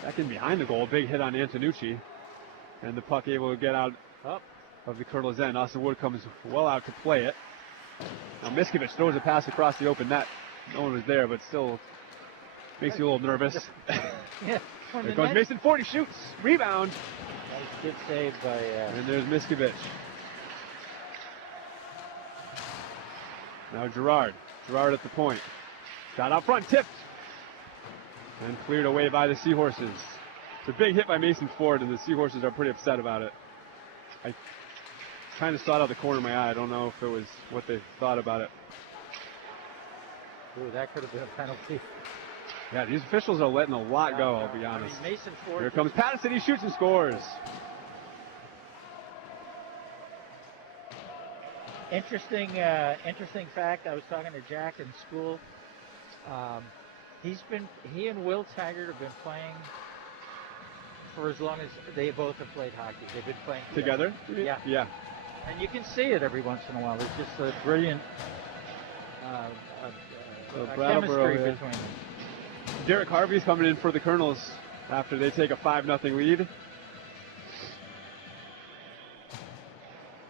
Back in behind the goal. Big hit on Antonucci. And the puck able to get out of the Colonels' end. Austin Wood comes well out to play it. Now Miskovich throws a pass across the open net. No one was there, but still makes you a little nervous. Yeah. There goes Mason Ford. He shoots. Rebound. Nice, good save by... And there's Miskovich. Now Gerard. Gerard at the point. Shot out front, tipped. And cleared away by the Seahorses. It's a big hit by Mason Ford, and the Seahorses are pretty upset about it. I kind of saw it out the corner of my eye. I don't know if it was what they thought about it. Ooh, that could have been a penalty. Yeah, these officials are letting a lot go, I'll be honest. I mean, Mason Ford. Here comes Patterson. He shoots and scores. Interesting fact. I was talking to Jack in school. He and Will Taggart have been playing for as long as they both have played hockey. They've been playing together. Yeah. Yeah. And you can see it every once in a while. There's just a brilliant chemistry between them. Derek Harvey's coming in for the Colonels after they take a 5-0 lead.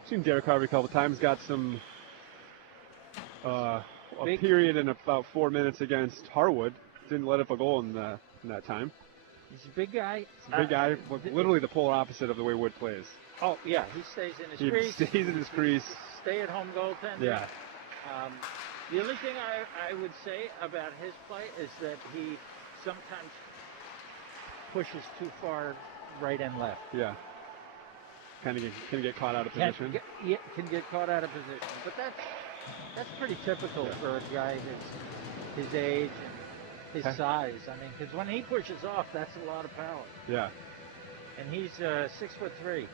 Seen Derek Harvey a couple times. Got some a period in about 4 minutes against Harwood. Didn't let up a goal in that time. He's a big guy. He's a big guy. Literally the polar opposite of the way Wood plays. Oh, yeah. He stays in his crease. He stays in his crease. Stay-at-home goaltender. Yeah. The only thing I would say about his play is that he sometimes pushes too far right and left. Yeah. Can get caught out of position. Can get caught out of position. But that's pretty typical for a guy his age and his size. I mean, because when he pushes off, that's a lot of power. Yeah. And he's 6'3".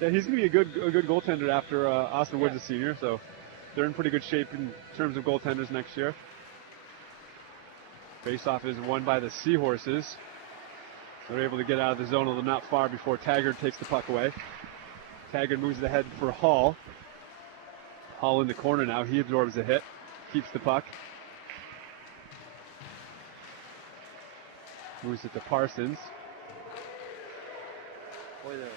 Yeah, he's going to be a good goaltender after Austin Wood's a senior, so they're in pretty good shape in terms of goaltenders next year. Faceoff is won by the Seahorses. They're able to get out of the zone, although not far before Taggart takes the puck away. Taggart moves it ahead for Hall. Hall in the corner now. He absorbs the hit, keeps the puck. Moves it to Parsons. Boy, the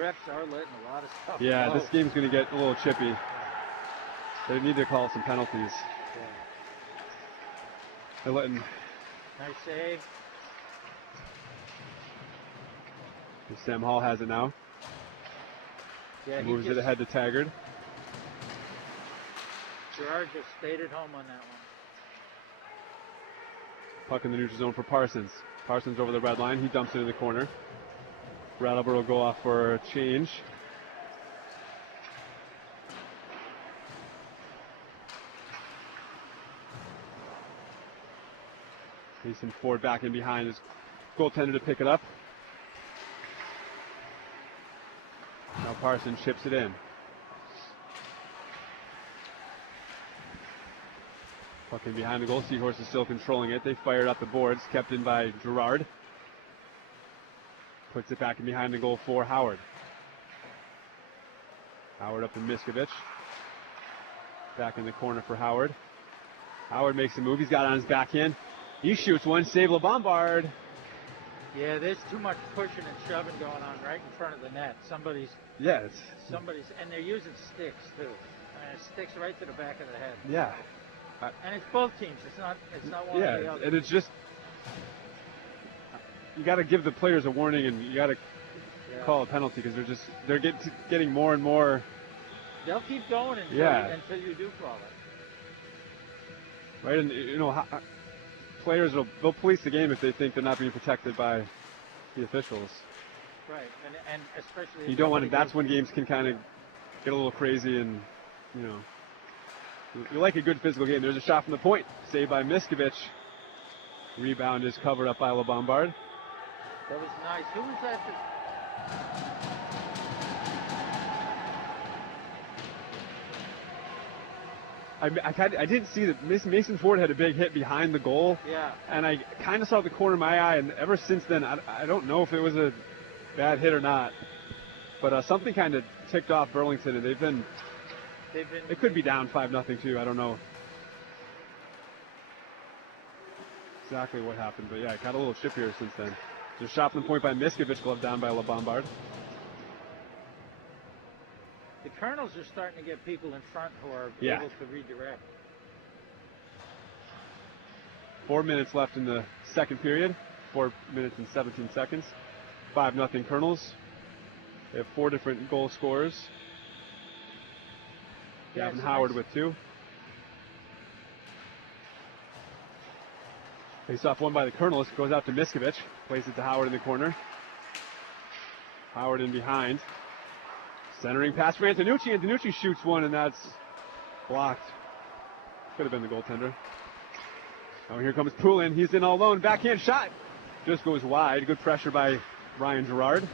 refs are letting a lot of stuff Yeah, go. this game's going to get a little chippy. They need to call some penalties. Yeah. They're letting... Nice save. Sam Hall has it now. Yeah, Moves it ahead to Taggart. Gerard just stayed at home on that one. Puck in the neutral zone for Parsons. Parsons over the red line. He dumps it in the corner. Brattleboro will go off for a change. Mason Ford back in behind his goaltender to pick it up. Now Parsons chips it in. Puck in behind the goal. Seahorse is still controlling it. They fire it up the boards. Kept in by Gerard. Puts it back in behind the goal for Howard. Howard up to Miskovich. Back in the corner for Howard. Howard makes a move. He's got it on his backhand. He shoots one. Save LeBombard. Yeah, there's too much pushing and shoving going on right in front of the net. Somebody's, and they're using sticks too. I mean, it sticks right to the back of the head. Yeah. And it's both teams. It's not one or the other. And it's just, you got to give the players a warning, and you got to call a penalty because they're getting more and more. They'll keep going until you do call it. Right, and you know, players they'll police the game if they think they're not being protected by the officials. Right, and especially you don't want to. That's when games can kind of get a little crazy, and you know, you like a good physical game. There's a shot from the point, saved by Miskovich. Rebound is covered up by LeBombard. That was nice. Who was that? I didn't see that Mason Ford had a big hit behind the goal. Yeah. And I kind of saw the corner of my eye, and ever since then, I don't know if it was a bad hit or not. But something kind of ticked off Burlington, and it could be down 5-0 too. I don't know exactly what happened, but yeah, it got a little chippier since then. There's a shot from the point by Miskovich, glove down by LeBombard. The Colonels are starting to get people in front who are able to redirect. 4 minutes left in the second period. 4 minutes and 17 seconds. 5-0 Colonels. They have 4 different goal scorers. Gavin Howard with 2. Face off one by the Colonels. Goes out to Miskovich. Plays it to Howard in the corner. Howard in behind. Centering pass for Antonucci. Antonucci shoots one, and that's blocked. Could have been the goaltender. Now here comes Poulin. He's in all alone. Backhand shot. Just goes wide. Good pressure by Ryan Gerard.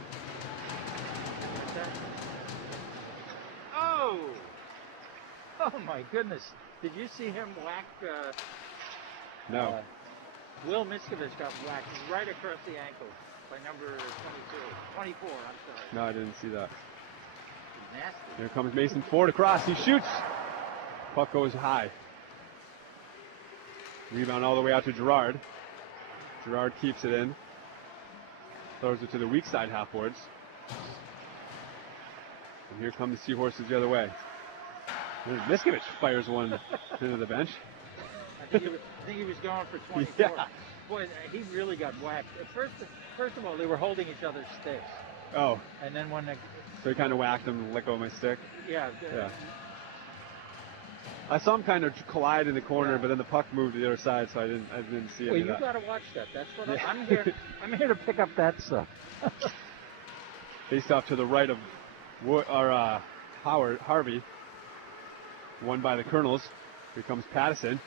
Oh! Oh, my goodness. Did you see him whack? No. Will Miskovich got whacked right across the ankle by number 24, I'm sorry. No, I didn't see that. Nasty. Here comes Mason Ford across. He shoots. Puck goes high. Rebound all the way out to Gerard. Gerard keeps it in. Throws it to the weak side half boards. And here come the Seahorses the other way. Miskovich fires one into the bench. I think he was going for 24. Yeah. Boy, he really got whacked. First of all, they were holding each other's sticks. Oh. And then when so he kind of whacked him and let go of my stick? Yeah. I saw him kind of collide in the corner, but then the puck moved to the other side, so I didn't see any of that. Well, you got to watch that. That's what I'm here. I'm here to pick up that stuff. Faced off to the right of Harvey. Won by the Colonels. Here comes Pattison.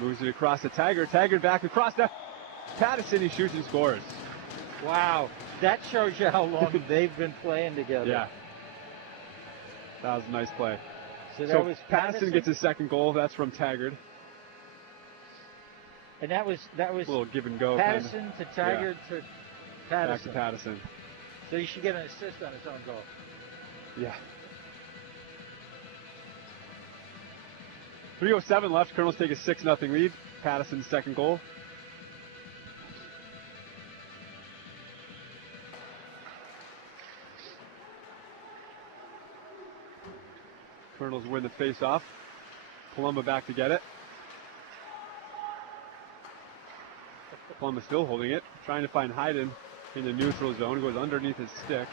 Moves it across to Taggart. Taggart back across to Pattison. He shoots and scores. Wow. That shows you how long they've been playing together. Yeah. That was a nice play. So was Pattison gets his second goal. That's from Taggart. And that was a little give and go. Pattison to Taggart to Pattison. Back to Pattison. So you should get an assist on his own goal. Yeah. 3:07 left. Colonels take a 6-0 lead. Pattison's second goal. Colonels win the face-off. Palumba back to get it. Palumba still holding it. Trying to find Hayden in the neutral zone. Goes underneath his stick.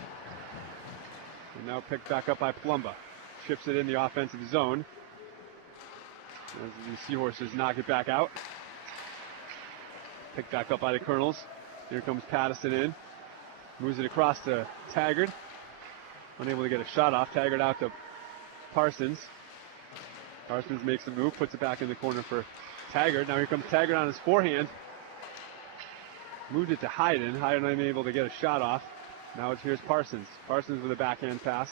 And now picked back up by Palumba. Chips it in the offensive zone. As the Seahorses knock it back out. Picked back up by the Colonels. Here comes Pattison in. Moves it across to Taggart. Unable to get a shot off. Taggart out to Parsons. Parsons makes a move, puts it back in the corner for Taggart. Now here comes Taggart on his forehand. Moved it to Hayden. Hayden unable to get a shot off. Now here's Parsons. Parsons with a backhand pass.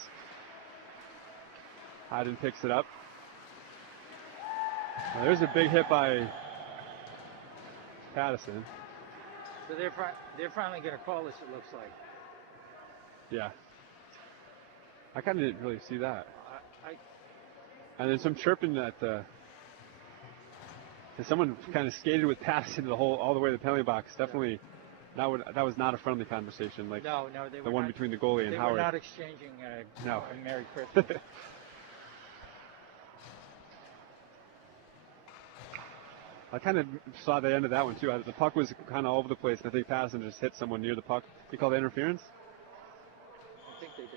Hayden picks it up. Now there's a big hit by Pattison. So they're finally going to call this, it looks like. Yeah. I kind of didn't really see that. I And then some chirping that someone kind of skated with Pattison all the way to the penalty box. Definitely, that was not a friendly conversation like no, they the were one not, between the goalie and they Howard. They were not exchanging no. a Merry Christmas. I kind of saw the end of that one too. The puck was kind of all over the place, and I think Pattison just hit someone near the puck. You call that interference? I think they did.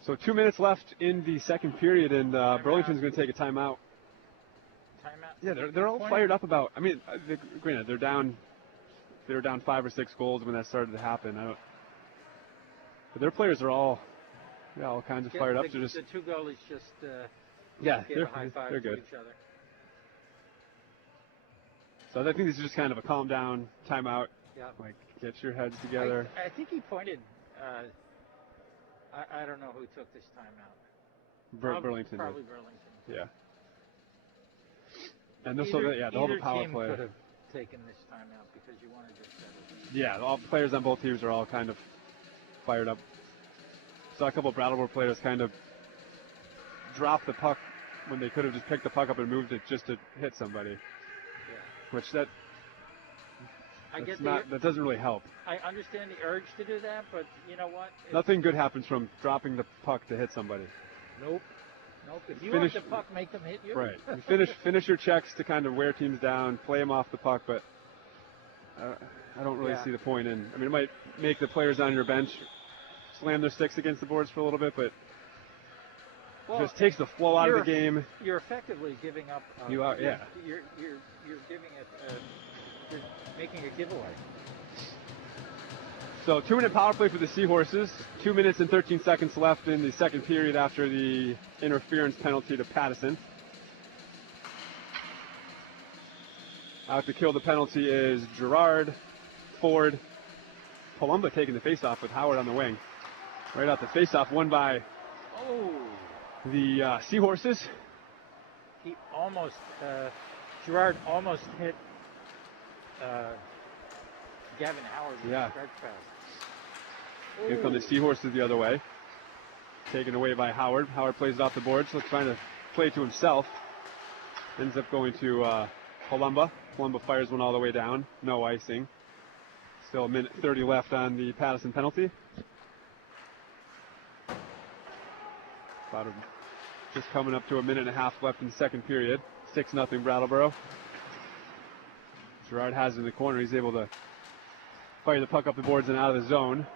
So 2 minutes left in the second period, and Burlington's going to take a timeout. Timeout? Yeah, they're all fired up about. I mean, granted, they were down 5 or 6 goals when that started to happen. But their players are all kinds of fired up. The Just two goalies just gave a high five they're to good. each other. So I think this is just kind of a calm down timeout. Yeah. Like, get your heads together. I think he pointed. I don't know who took this timeout. Burlington. Probably Burlington. Yeah. And the whole power play. Could have taken this timeout because you wanted to set it. Yeah, all players on both teams are all kind of fired up. Saw a couple of Brattleboro players kind of drop the puck when they could have just picked the puck up and moved it just to hit somebody. Yeah. Which that doesn't really help. I understand the urge to do that, but you know what? Nothing good happens from dropping the puck to hit somebody. Nope. If you want the puck, make them hit you. Right. You finish your checks to kind of wear teams down, play them off the puck, but I don't really see the point in. I mean, it might make the players on your bench slam their sticks against the boards for a little bit, but it just takes the flow out of the game. You're effectively giving up. You're giving it. You're making a giveaway. So 2-minute power play for the Seahorses. 2 minutes and 13 seconds left in the second period after the interference penalty to Pattison. Out to kill the penalty is Gerard, Ford, Palumba taking the faceoff with Howard on the wing. Right out the faceoff, won by the Seahorses. He almost, Gerard almost hit Gavin Howard with a stretch pass. Here come the Seahorses the other way. Taken away by Howard. Howard plays it off the boards, so trying to play to himself. Ends up going to Palumba. Palumba fires one all the way down. No icing. Still a minute 30 left on the Pattison penalty. Just coming up to a minute and a half left in the second period. 6-0 Brattleboro. Gerard has it in the corner. He's able to fire the puck up the boards and out of the zone.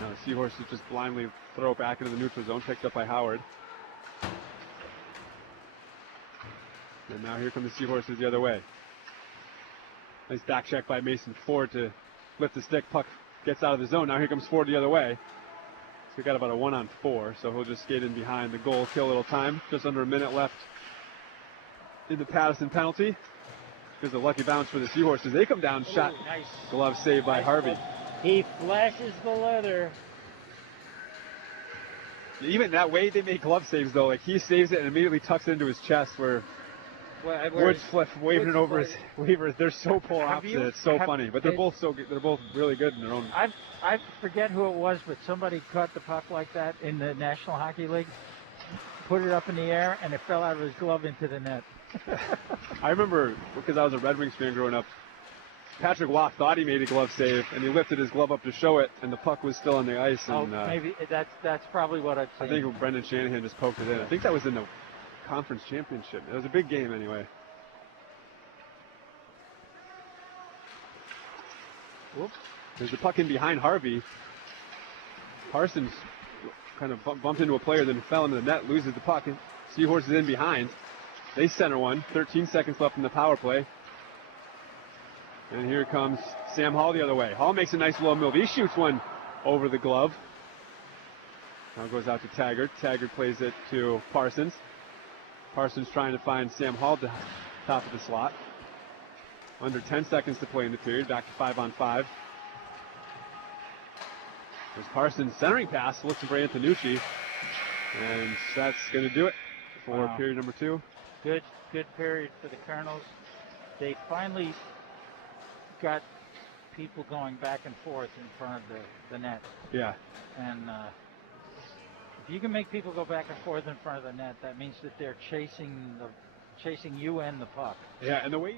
Now the Seahorses just blindly throw it back into the neutral zone, picked up by Howard. And now here come the Seahorses the other way. Nice back check by Mason Ford to lift the stick. Puck gets out of the zone. Now here comes Ford the other way. So we got about a 1-on-4, so he'll just skate in behind the goal, kill a little time. Just under a minute left in the Pattison penalty. There's a lucky bounce for the Seahorses. They come down, shot, nice. Glove saved by Harvey. He flashes the leather. Even that way, they make glove saves though. Like he saves it and immediately tucks it into his chest. Where Woods waving it over his waivers. They're so polar opposite. It's so funny, but they're both so good. They're both really good in their own. I forget who it was, but somebody caught the puck like that in the National Hockey League, put it up in the air, and it fell out of his glove into the net. I remember because I was a Red Wings fan growing up. Patrick Waugh thought he made a glove save, and he lifted his glove up to show it, and the puck was still on the ice. And, maybe that's probably what I've seen. I think Brendan Shanahan just poked it in. I think that was in the conference championship. It was a big game anyway. Whoops. There's the puck in behind Harvey. Parsons kind of bumped into a player, then fell into the net, loses the puck. Seahorse is in behind. They center one. 13 seconds left in the power play. And here comes Sam Hall the other way. Hall makes a nice little move. He shoots one over the glove. Now goes out to Taggart. Taggart plays it to Parsons. Parsons trying to find Sam Hall to top of the slot. Under 10 seconds to play in the period. Back to 5-on-5. There's Parsons' centering pass. Looking for Antonucci. And that's going to do it for period number 2. Good period for the Colonels. They finally got people going back and forth in front of the net. Yeah. And if you can make people go back and forth in front of the net, that means that they're chasing you and the puck. Yeah, and the way...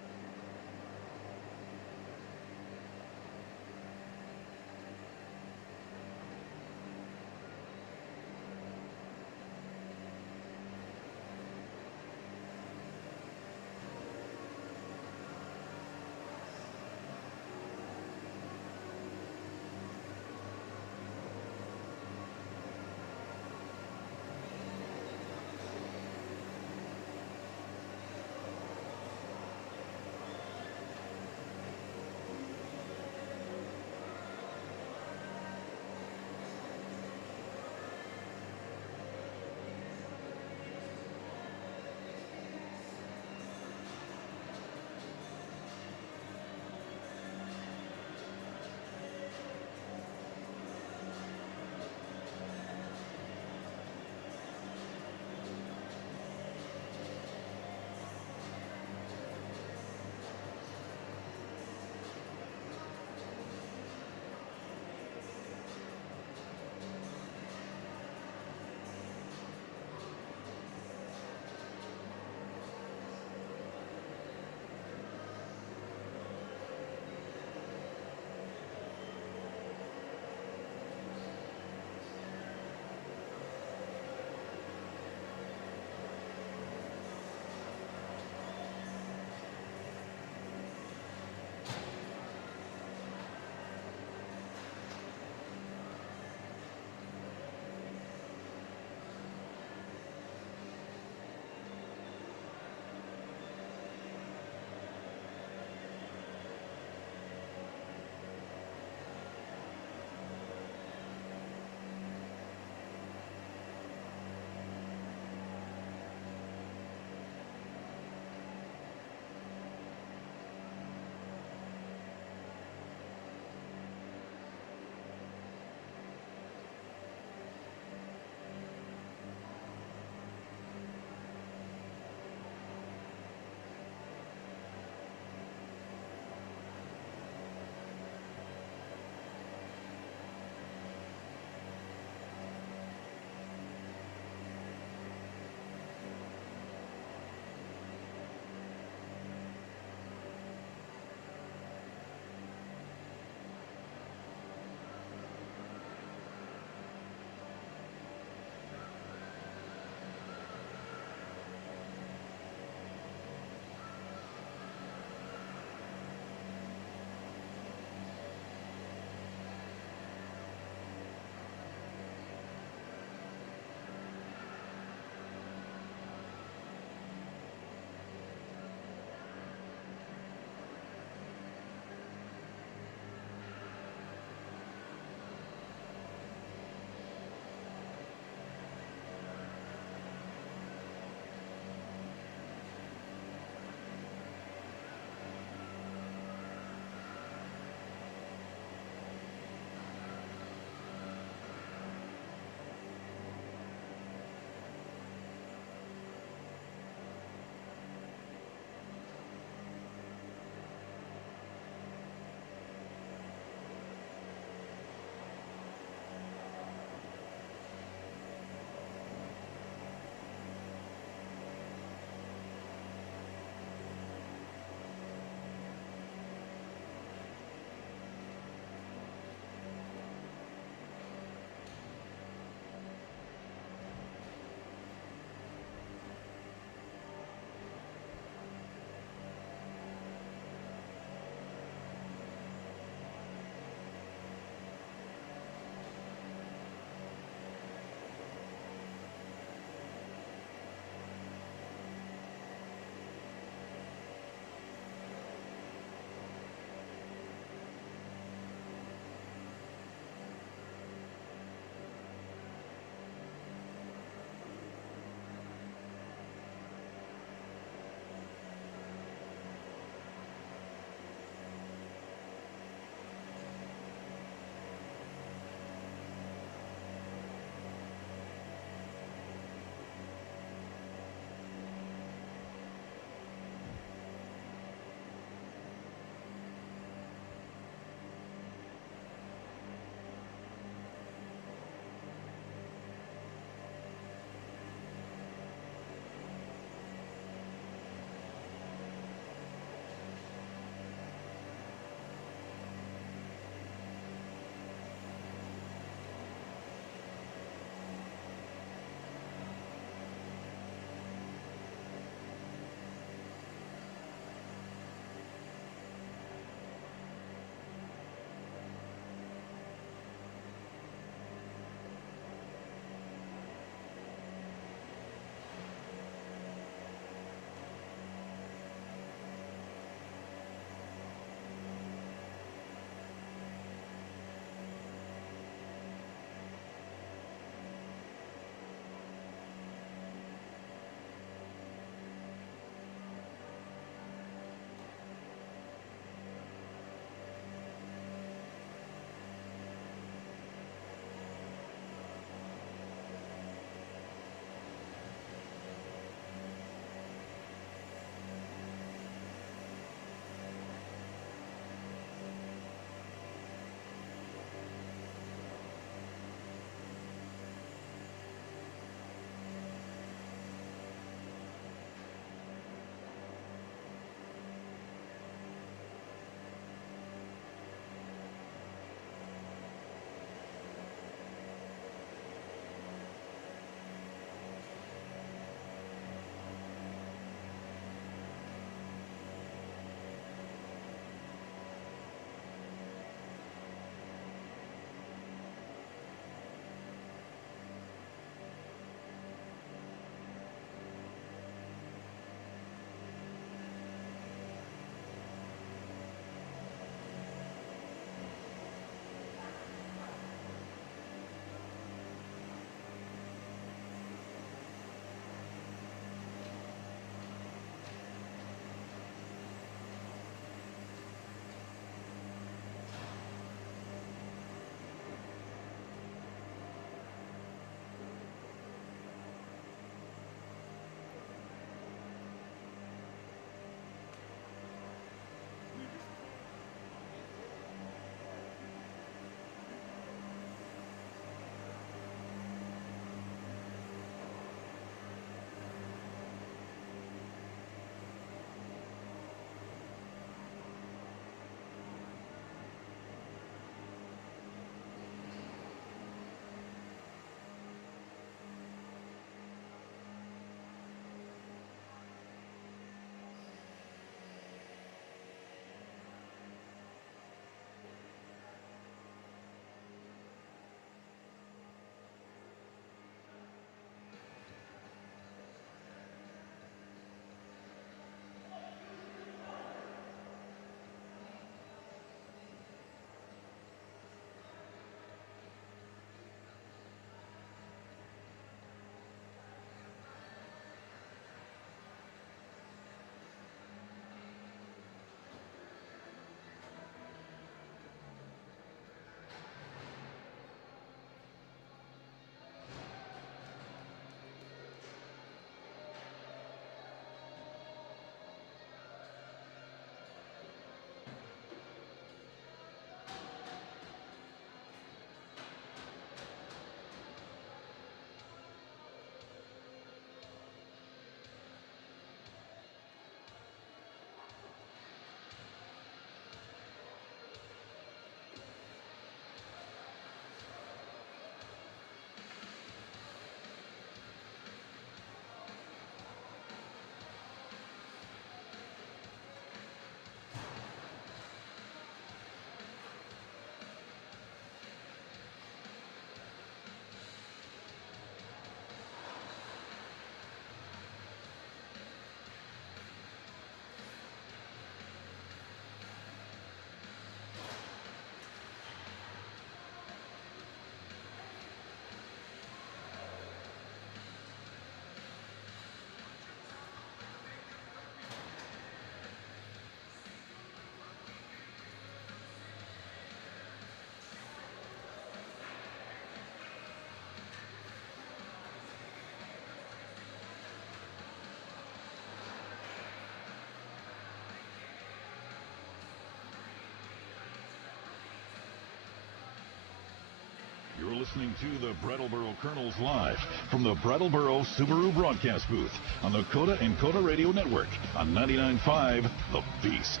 listening to the Brattleboro Colonels live from the Brattleboro Subaru broadcast booth on the Coda and Coda Radio Network on 99.5 The Beast.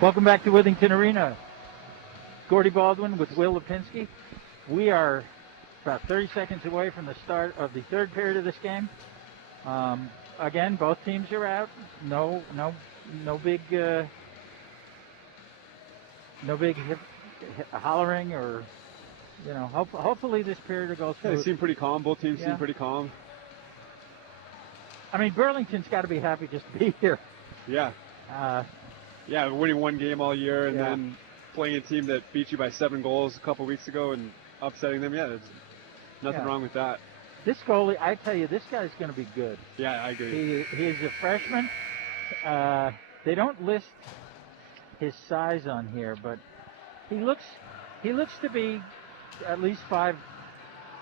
Welcome back to Withington Arena. Gordy Baldwin with Will Lipinski. We are about 30 seconds away from the start of the third period of this game. Again, both teams are out. No big hollering or, hopefully this period will go smooth. They seem pretty calm. Both teams seem pretty calm. I mean, Burlington's got to be happy just to be here. Yeah. Winning one game all year and then playing a team that beat you by 7 goals a couple weeks ago and upsetting them. Yeah, there's nothing wrong with that. This goalie, I tell you, this guy's going to be good. Yeah, I agree. He is a freshman. They don't list his size on here, but he looks to be at least 5'8",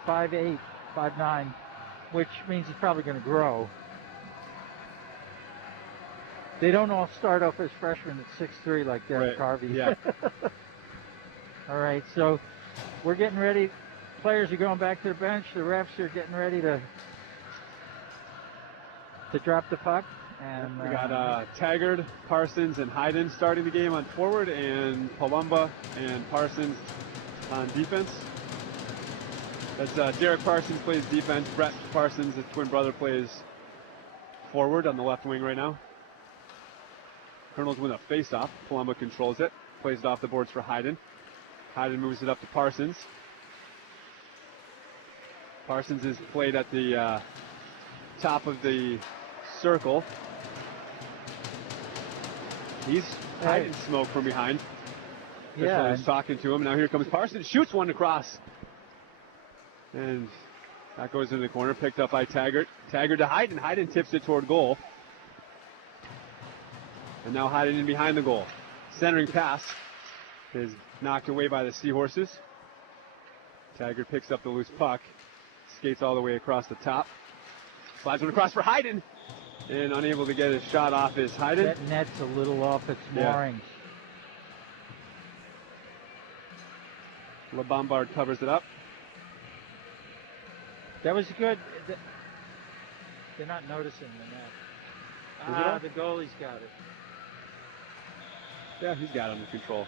5'9", which means he's probably going to grow. They don't all start off as freshmen at 6'3" like Derek Harvey. Yeah. All right, so we're getting ready. Players are going back to the bench. The refs are getting ready to drop the puck. And we got Taggart, Parsons, and Hayden starting the game on forward, and Palumba and Parsons on defense. That's Derek Parsons plays defense. Brett Parsons, his twin brother, plays forward on the left wing right now. Colonels win a face-off. Palumba controls it. Plays it off the boards for Hayden. Hayden moves it up to Parsons. Parsons is played at the top of the circle. He's hiding smoke from behind. Yeah. He's talking to him. Now here comes Parsons. Shoots one across. And that goes into the corner. Picked up by Taggart. Taggart to Hayden. Hayden tips it toward goal. And now Hayden in behind the goal. Centering pass is knocked away by the Seahorses. Taggart picks up the loose puck. Skates all the way across the top. Slides one across for Hayden. And unable to get his shot off is Hayden. That net's a little off its moorings. LeBombard covers it up. That was good. They're not noticing the net. The goalie's got it. Yeah, he's got it under control.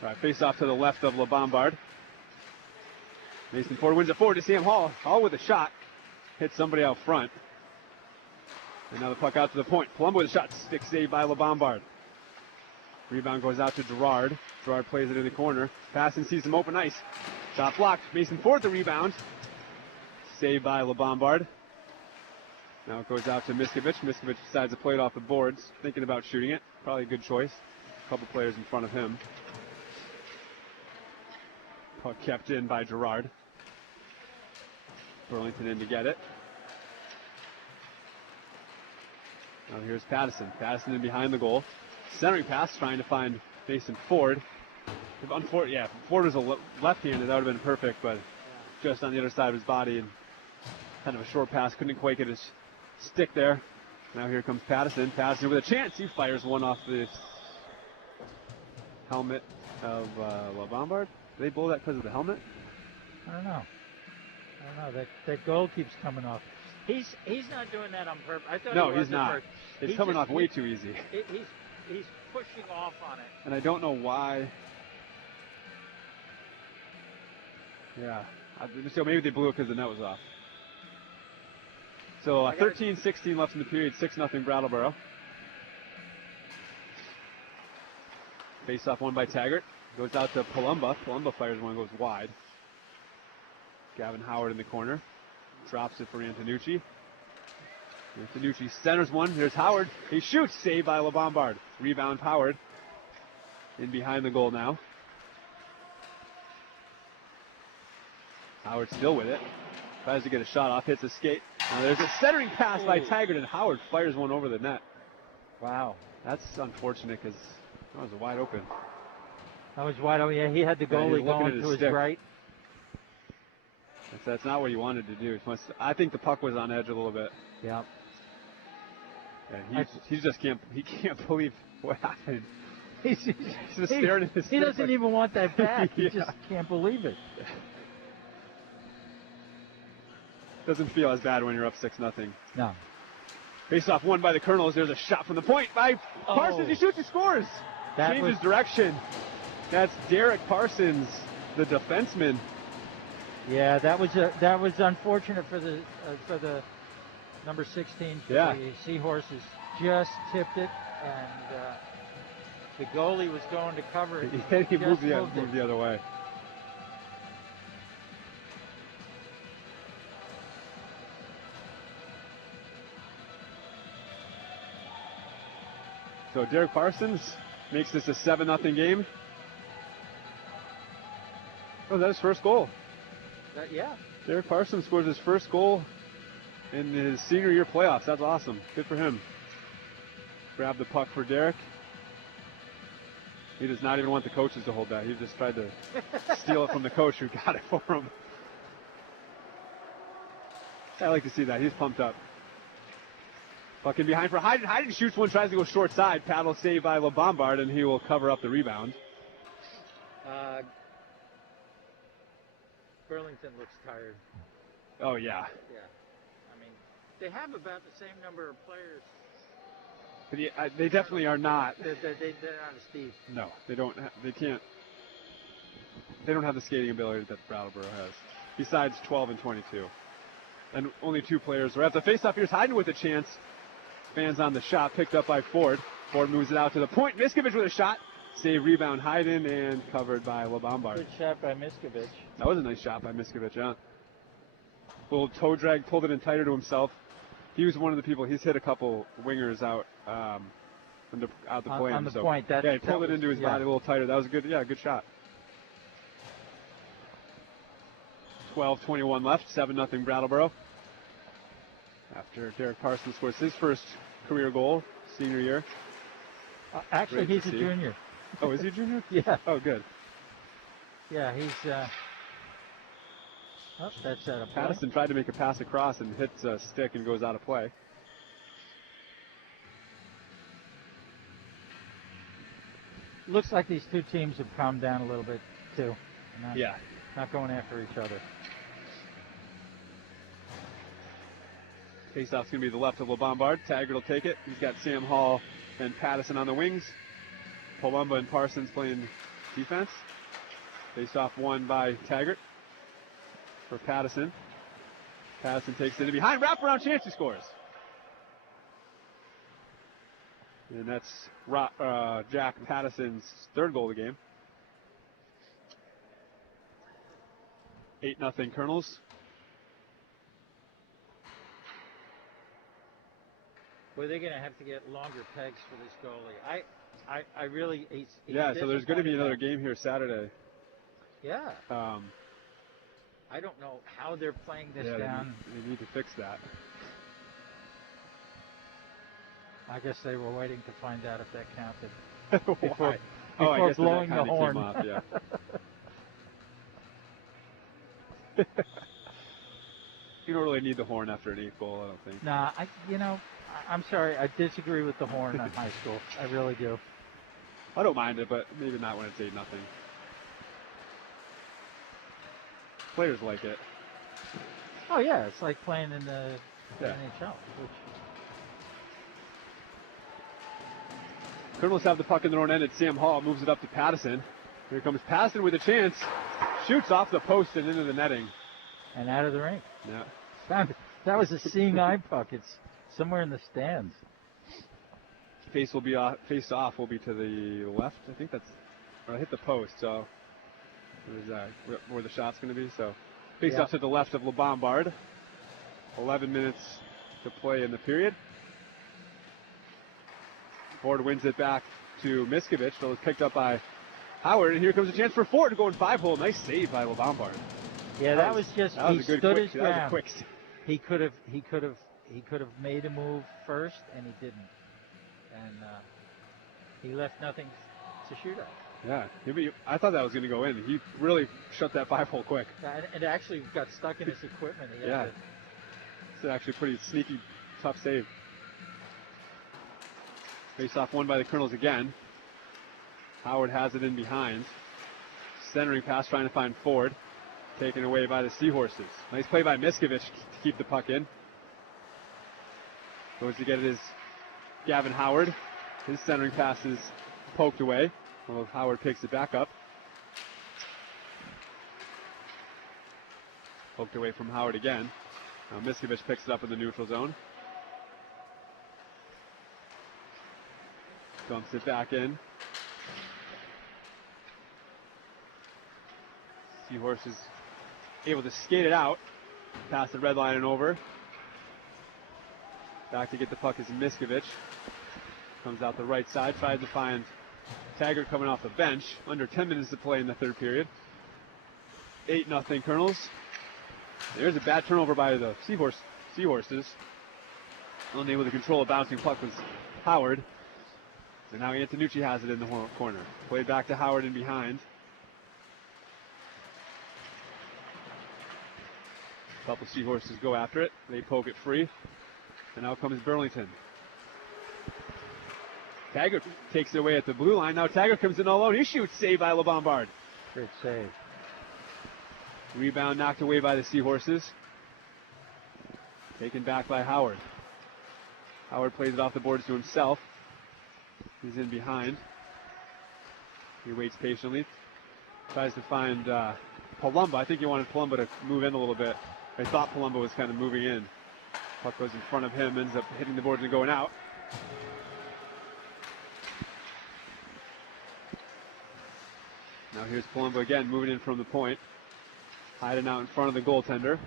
All right, face off to the left of LeBombard. Mason Ford wins it forward to Sam Hall. Hall with a shot. Hits somebody out front. And now the puck out to the point. Palumba with a shot. Stick saved by LeBombard. Rebound goes out to Gerard. Gerard plays it in the corner. Pass and sees some open ice. Shot blocked. Mason Ford the rebound. Saved by LeBombard. Now it goes out to Miskovich. Miskovich decides to play it off the boards. Thinking about shooting it. Probably a good choice. A couple players in front of him. Puck kept in by Gerard. Burlington in to get it. Now here's Pattison. Pattison in behind the goal. Centering pass, trying to find Mason Ford. If Ford was a left-handed, that would have been perfect, but just on the other side of his body and kind of a short pass. Couldn't quite get his stick there. Now here comes Pattison. Pattison with a chance. He fires one off the helmet of LeBombard. Did they blow that because of the helmet? I don't know. That goal keeps coming off. He's not doing that on purpose. I thought no, he's not. It's coming off way too easy. He's pushing off on it. And I don't know why. Yeah. So maybe they blew it because the net was off. So 13-16 left in the period. 6-0 Brattleboro. Face off one by Taggart. Goes out to Palumba. Palumba fires one, goes wide. Gavin Howard in the corner. Drops it for Antonucci. Antonucci centers one. Here's Howard. He shoots. Saved by LeBombard. Rebound Howard. In behind the goal now. Howard still with it. Tries to get a shot off. Hits a skate. Now there's a centering pass by Taggart, and Howard fires one over the net. Wow. That's unfortunate because that was wide open. That was wide open. Yeah, he had the goalie going to his right. That's not what he wanted to do. I think the puck was on edge a little bit. Yeah. He just can't believe what happened. He's just staring at his he doesn't like, even want that back. He yeah. just can't believe it. Doesn't feel as bad when you're up 6-0. No. Face-off won by the Colonels. There's a shot from the point by Parsons. He shoots, he scores. Changes direction. That's Derek Parsons, the defenseman. Yeah, that was unfortunate for the number 16 for the Seahorses. Just tipped it, and the goalie was going to cover it. He moved the other way. So Derek Parsons makes this a 7-0 game. Oh, that's his first goal. Yeah. Derek Parsons scores his first goal in his senior year playoffs. That's awesome. Good for him. Grab the puck for Derek. He does not even want the coaches to hold that. He just tried to steal it from the coach who got it for him. I like to see that. He's pumped up. Puck in behind for Hayden. Hayden shoots one, tries to go short side. Paddle saved by LeBombard, and he will cover up the rebound. Burlington looks tired. Oh, yeah. Yeah. I mean, they have about the same number of players. But they definitely are not. They're not as deep. No, they don't. They can't. They don't have the skating ability that Brattleboro has. Besides 12 and 22. And only 2 players are at the faceoff. Here's Hayden with a chance. Fans on the shot, picked up by Ford. Ford moves it out to the point. Miskovich with a shot. Save, rebound, Hayden, and covered by LeBombard. Good shot by Miskovich. That was a nice shot by Miskovich, yeah. Little toe drag, pulled it in tighter to himself. He was one of the people, he's hit a couple wingers out out the point. On the point. He pulled it into his body a little tighter. That was a good shot. 12:21 left, 7-0 Brattleboro. After Derek Parsons scores his first career goal, senior year. Actually, he's a junior. Oh, is he a junior? Yeah. Oh, good. Yeah, he's. That's out of play. Patterson tried to make a pass across and hits a stick and goes out of play. Looks like these two teams have calmed down a little bit too. Not going after each other. Faceoff's going to be the left of LeBombard. Taggart will take it. He's got Sam Hall and Pattison on the wings. Palumba and Parsons playing defense. Faceoff won by Taggart for Pattison. Pattison takes it in behind. Wraparound chance, he scores. And that's Jack Pattison's third goal of the game. 8-0 Colonels. Well, they're going to have to get longer pegs for this goalie. I really. So there's going to be another game here Saturday. Yeah. I don't know how they're playing this down. They need to fix that. I guess they were waiting to find out if that counted. Before I guess blowing the horn. Off, yeah. You don't really need the horn after an 8th goal, I don't think. Nah, I'm sorry. I disagree with the horn on high school. I really do. I don't mind it, but maybe not when it's 8-0. Players like it. Oh yeah, it's like playing in the NHL. Colonels have the puck in their own end. It's Sam Hall moves it up to Pattison. Here comes Pattison with a chance. Shoots off the post and into the netting. And out of the rink. Yeah. That was a seeing eye puck. It's somewhere in the stands. Face off will be to the left. I think that's. Or I hit the post. So where the shot's going to be. So face off to the left of LeBombard. 11 minutes to play in the period. Ford wins it back to Miskovich. So it's picked up by Howard, and here comes a chance for Ford to go in 5-hole. Nice save by LeBombard. Yeah, that was just he stood his ground. That was a quick. He could have made a move first, and he didn't, and he left nothing to shoot at. Yeah, I thought that was going to go in. He really shut that 5-hole quick. It actually got stuck in his equipment. It's actually a pretty sneaky, tough save. Face-off won by the Colonels again. Howard has it in behind. Centering pass trying to find Ford. Taken away by the Seahorses. Nice play by Miskovich to keep the puck in. Goes to get it is Gavin Howard. His centering pass is poked away. Well, Howard picks it back up. Poked away from Howard again. Now Miskovich picks it up in the neutral zone. Dumps it back in. Seahorses able to skate it out. Past the red line and over. Back to get the puck is Miskovich. Comes out the right side. Tries to find Taggart coming off the bench. Under 10 minutes to play in the third period. 8-0 Colonels. There's a bad turnover by the Seahorses. Unable to control a bouncing puck was Howard. So now Antonucci has it in the corner. Played back to Howard in behind. A couple Seahorses go after it. They poke it free. And out comes Burlington. Taggart takes it away at the blue line. Now Taggart comes in all alone. He shoots. Saved by LeBombard. Great save. Rebound knocked away by the Seahorses. Taken back by Howard. Howard plays it off the boards to himself. He's in behind. He waits patiently. Tries to find Palumba. I think he wanted Palumba to move in a little bit. I thought Palumba was kind of moving in. Puck goes in front of him, ends up hitting the boards and going out. Now here's Palumba again, moving in from the point. Hayden out in front of the goaltender.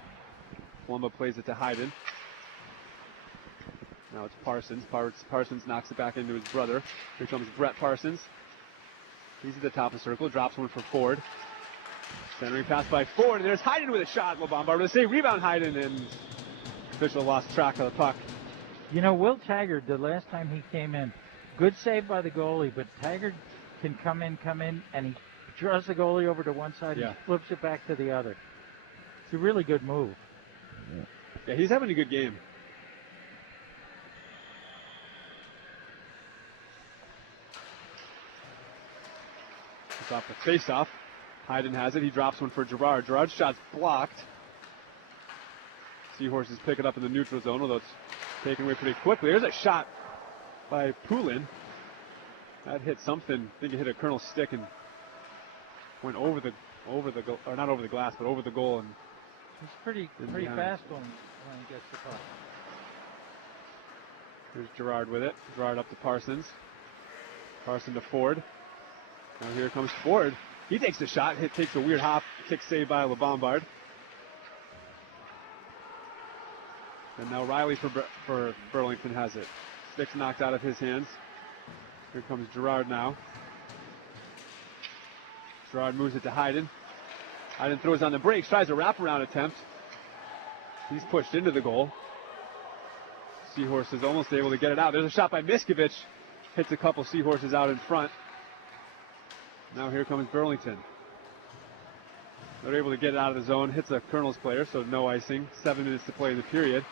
Palumba plays it to Hayden. Now it's Parsons. Parsons knocks it back into his brother. Here comes Brett Parsons. He's at the top of the circle, drops one for Ford. Centering pass by Ford, and there's Hayden with a shot. LeBombard with a save, rebound Hayden, and official lost track of the puck. You know, Will Taggart, the last time he came in, good save by the goalie, but Taggart can come in, and he draws the goalie over to one side and flips it back to the other. It's a really good move. Yeah, he's having a good game. It's off the face-off. Hayden has it. He drops one for Gerard. Gerard's shot's blocked. Seahorses pick it up in the neutral zone, although it's taken away pretty quickly. There's a shot by Poulin. That hit something. I think it hit a Colonel's stick and went over the or not over the glass, but over the goal. And he's pretty fast when he gets the puck. Here's Gerard with it. Gerard up to Parsons. Parsons to Ford. Now here comes Ford. He takes the shot. Takes a weird hop. Kick save by LeBombard. And now Riley for Burlington has it. Stick's knocked out of his hands. Here comes Gerard now. Gerard moves it to Hayden. Hayden throws on the brakes, tries a wraparound attempt. He's pushed into the goal. Seahorse is almost able to get it out. There's a shot by Miskovich. Hits a couple Seahorses out in front. Now here comes Burlington. They're able to get it out of the zone. Hits a Colonel's player, so no icing. 7 minutes to play in the period.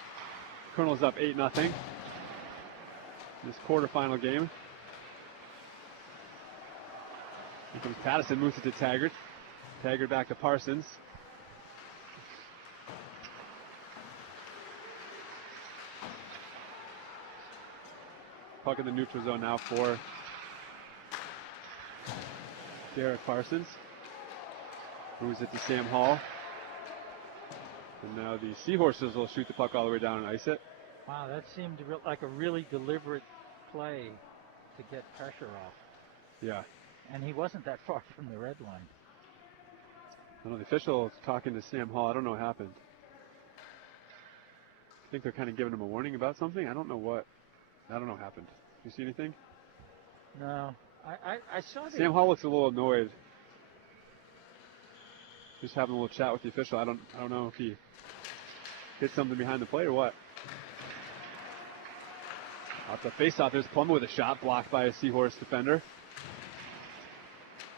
Colonel's up 8-0. This quarterfinal game. Here comes Pattison, moves it to Taggart. Taggart back to Parsons. Puck in the neutral zone now for Derek Parsons. Moves it to Sam Hall. And now the Seahorses will shoot the puck all the way down and ice it. Wow, that seemed like a really deliberate play to get pressure off. Yeah. And he wasn't that far from the red line. I don't know, the official is talking to Sam Hall. I don't know what happened. I think they're kind of giving him a warning about something. I don't know what happened. You see anything? No. I saw that. Sam Hall looks a little annoyed. Just having a little chat with the official. I don't know if he hit something behind the play or what. Off the face-off, there's Plummer with a shot blocked by a Seahorse defender.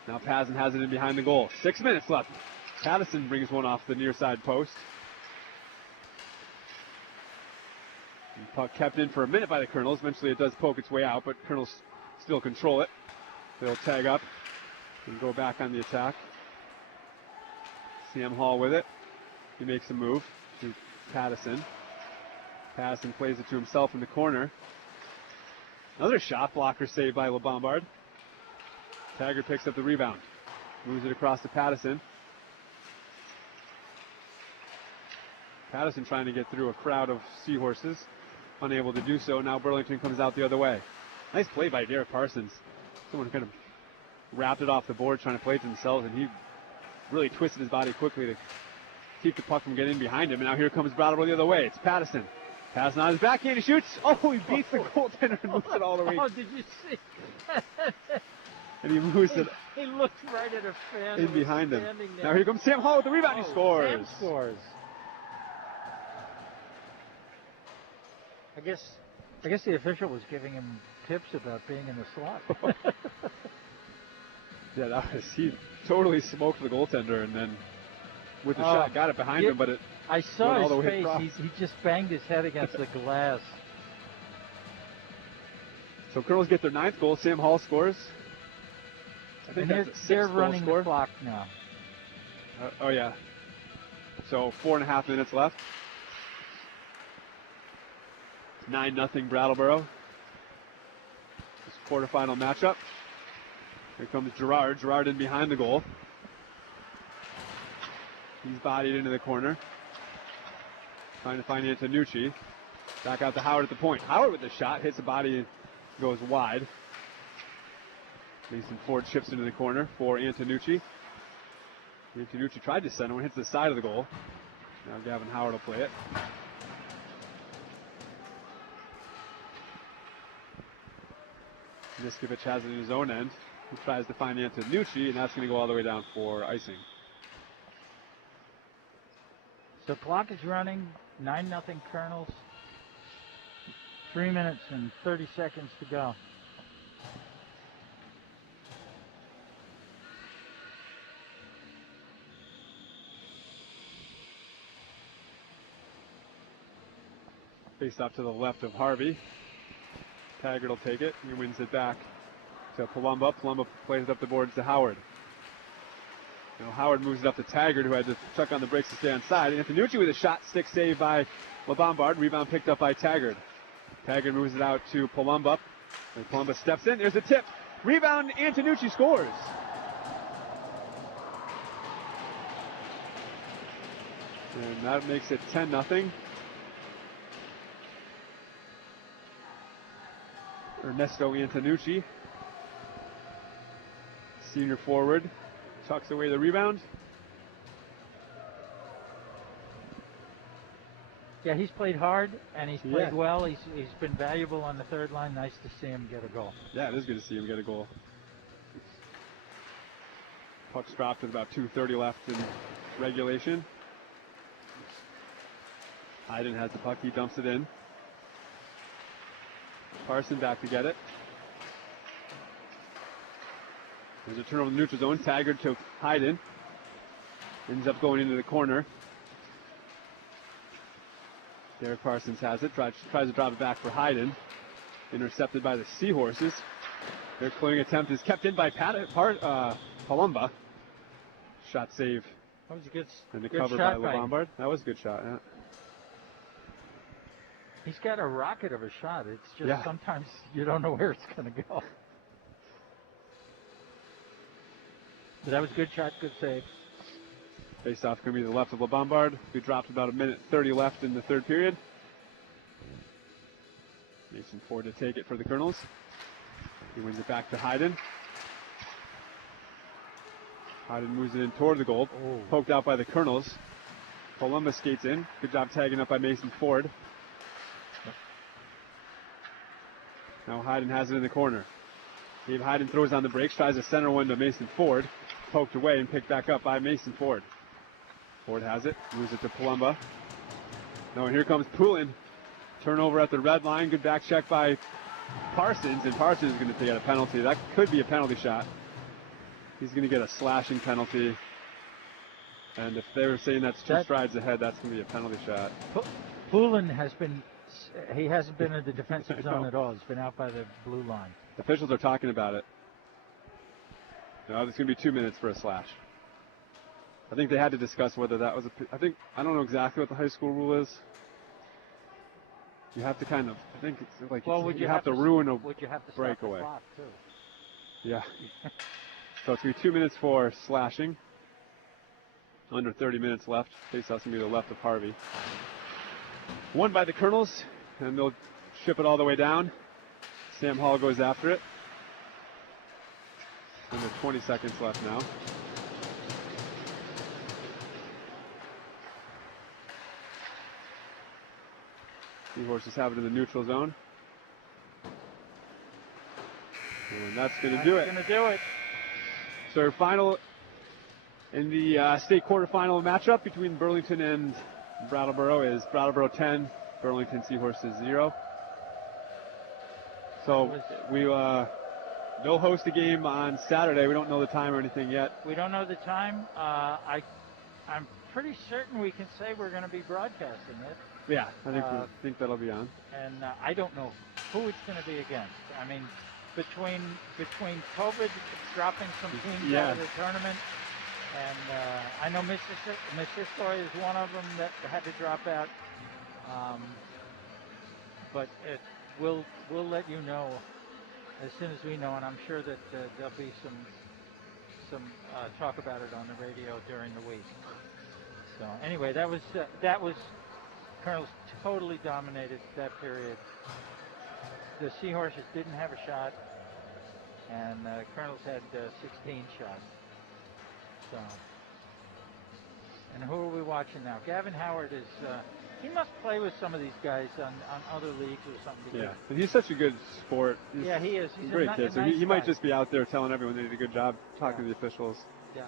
Now Pazin has it in behind the goal. 6 minutes left. Pattison brings one off the near side post. And puck kept in for a minute by the Colonels. Eventually it does poke its way out, but Colonels still control it. They'll tag up and go back on the attack. Sam Hall with it. He makes a move to Pattison. Pattison plays it to himself in the corner. Another shot blocker saved by LeBombard. Taggart picks up the rebound. Moves it across to Pattison. Pattison trying to get through a crowd of Seahorses. Unable to do so. Now Burlington comes out the other way. Nice play by Derek Parsons. Someone kind of wrapped it off the board trying to play it to themselves, and he really twisted his body quickly to keep the puck from getting in behind him. And now here comes Brattleboro the other way. It's Pattison. Pattison on his backhand. He shoots. Oh, he beats the goaltender and moves it all the way. Oh, did you see? And he moves it He looked right at a fan in behind him. there. Now here comes Sam Hall with the rebound. He scores. Sam scores. I guess the official was giving him tips about being in the slot. Yeah, he totally smoked the goaltender, and then with the shot got it behind him, but I saw all the his way face. across. He just banged his head against the glass. So Colonels get their 9th goal. Sam Hall scores. I think And that's a 6th they're goal running score. the clock now. Oh yeah. So 4.5 minutes left. 9-0 Brattleboro. This quarterfinal matchup. Here comes Gerard. Gerard in behind the goal. He's bodied into the corner. Trying to find Antonucci. Back out to Howard at the point. Howard with the shot. Hits the body and goes wide. Mason Ford chips into the corner for Antonucci. Antonucci tried to send one. Hits the side of the goal. Now Gavin Howard will play it. Miskovic has it in his own end. He tries to find Antonucci, and that's going to go all the way down for icing. So clock is running. 9-0 Colonels. 3 minutes and 30 seconds to go. Face off to the left of Harvey. Taggart will take it. He wins it back to Palumba. Palumba plays it up the boards to Howard. Now Howard moves it up to Taggart, who had to chuck on the brakes to stay on side. And Antonucci with a shot, stick save by LeBombard. Rebound picked up by Taggart. Taggart moves it out to Palumba. And Palumba steps in. There's a tip. Rebound. Antonucci scores. And that makes it 10-0. Ernesto Antonucci, senior forward, tucks away the rebound. Yeah, he's played hard and he's played well. He's been valuable on the third line. Nice to see him get a goal. Yeah, it is good to see him get a goal. Puck's dropped with about 2:30 left in regulation. Hayden has the puck. He dumps it in. Carson back to get it. There's a turnover in the neutral zone. Taggart to Hayden. Ends up going into the corner. Derek Parsons has it. Tries to drop it back for Hayden. Intercepted by the Seahorses. Their clearing attempt is kept in by Palumba. Shot save. That was a good And the good cover shot by LeBombard. That was a good shot, yeah. He's got a rocket of a shot. It's just sometimes you don't know where it's going to go. But that was a good shot, good save. Face off going to be the left of LeBombard. We dropped about 1:30 left in the third period. Mason Ford to take it for the Colonels. He wins it back to Hayden. Hayden moves it in toward the goal. Poked out by the Colonels. Palumba skates in. Good job tagging up by Mason Ford. Now Hayden has it in the corner. Dave Hayden throws on the brakes, tries to center one to Mason Ford. Poked away and picked back up by Mason Ford. Ford has it, moves it to Palumba. Now here comes Poulin. Turnover at the red line. Good back check by Parsons, and Parsons is going to get a penalty. That could be a penalty shot. He's going to get a slashing penalty. And if they were saying that's two strides ahead, that's going to be a penalty shot. Poulin he hasn't been in the defensive zone at all. He's been out by the blue line. Officials are talking about it. No, it's going to be 2 minutes for a slash. I think they had to discuss whether that was I don't know exactly what the high school rule is. You have to kind of, I think it's like, well, you have to ruin a would you have to breakaway. Stop the clock too? Yeah. So it's going to be 2 minutes for slashing. Under 30 minutes left. Faceoff's going to be to the left of Harvey. Won by the Colonels, and they'll ship it all the way down. Sam Hall goes after it. Under 20 seconds left now. Seahorses have it in the neutral zone. And that's going to do it. Going to do it. So our final in the state quarterfinal matchup between Burlington and Brattleboro is Brattleboro 10, Burlington Seahorses 0. So they'll host a game on Saturday. We don't know the time or anything yet. We don't know the time. I'm pretty certain we can say we're going to be broadcasting it. Yeah, I think that'll be on. And I don't know who it's going to be against. I mean, between COVID dropping some teams out of the tournament, and I know Mississippi is one of them that had to drop out. But we'll let you know as soon as we know, and I'm sure that there'll be some talk about it on the radio during the week. So anyway, that was Colonels totally dominated that period. The Seahorses didn't have a shot, and Colonels had 16 shots. So, and who are we watching now? Gavin Howard is. He must play with some of these guys on other leagues or something. Yeah, and he's such a good sport. He is. He's a great kid. So he nice might guy. just be out there telling everyone they did a good job talking to the officials. Yeah.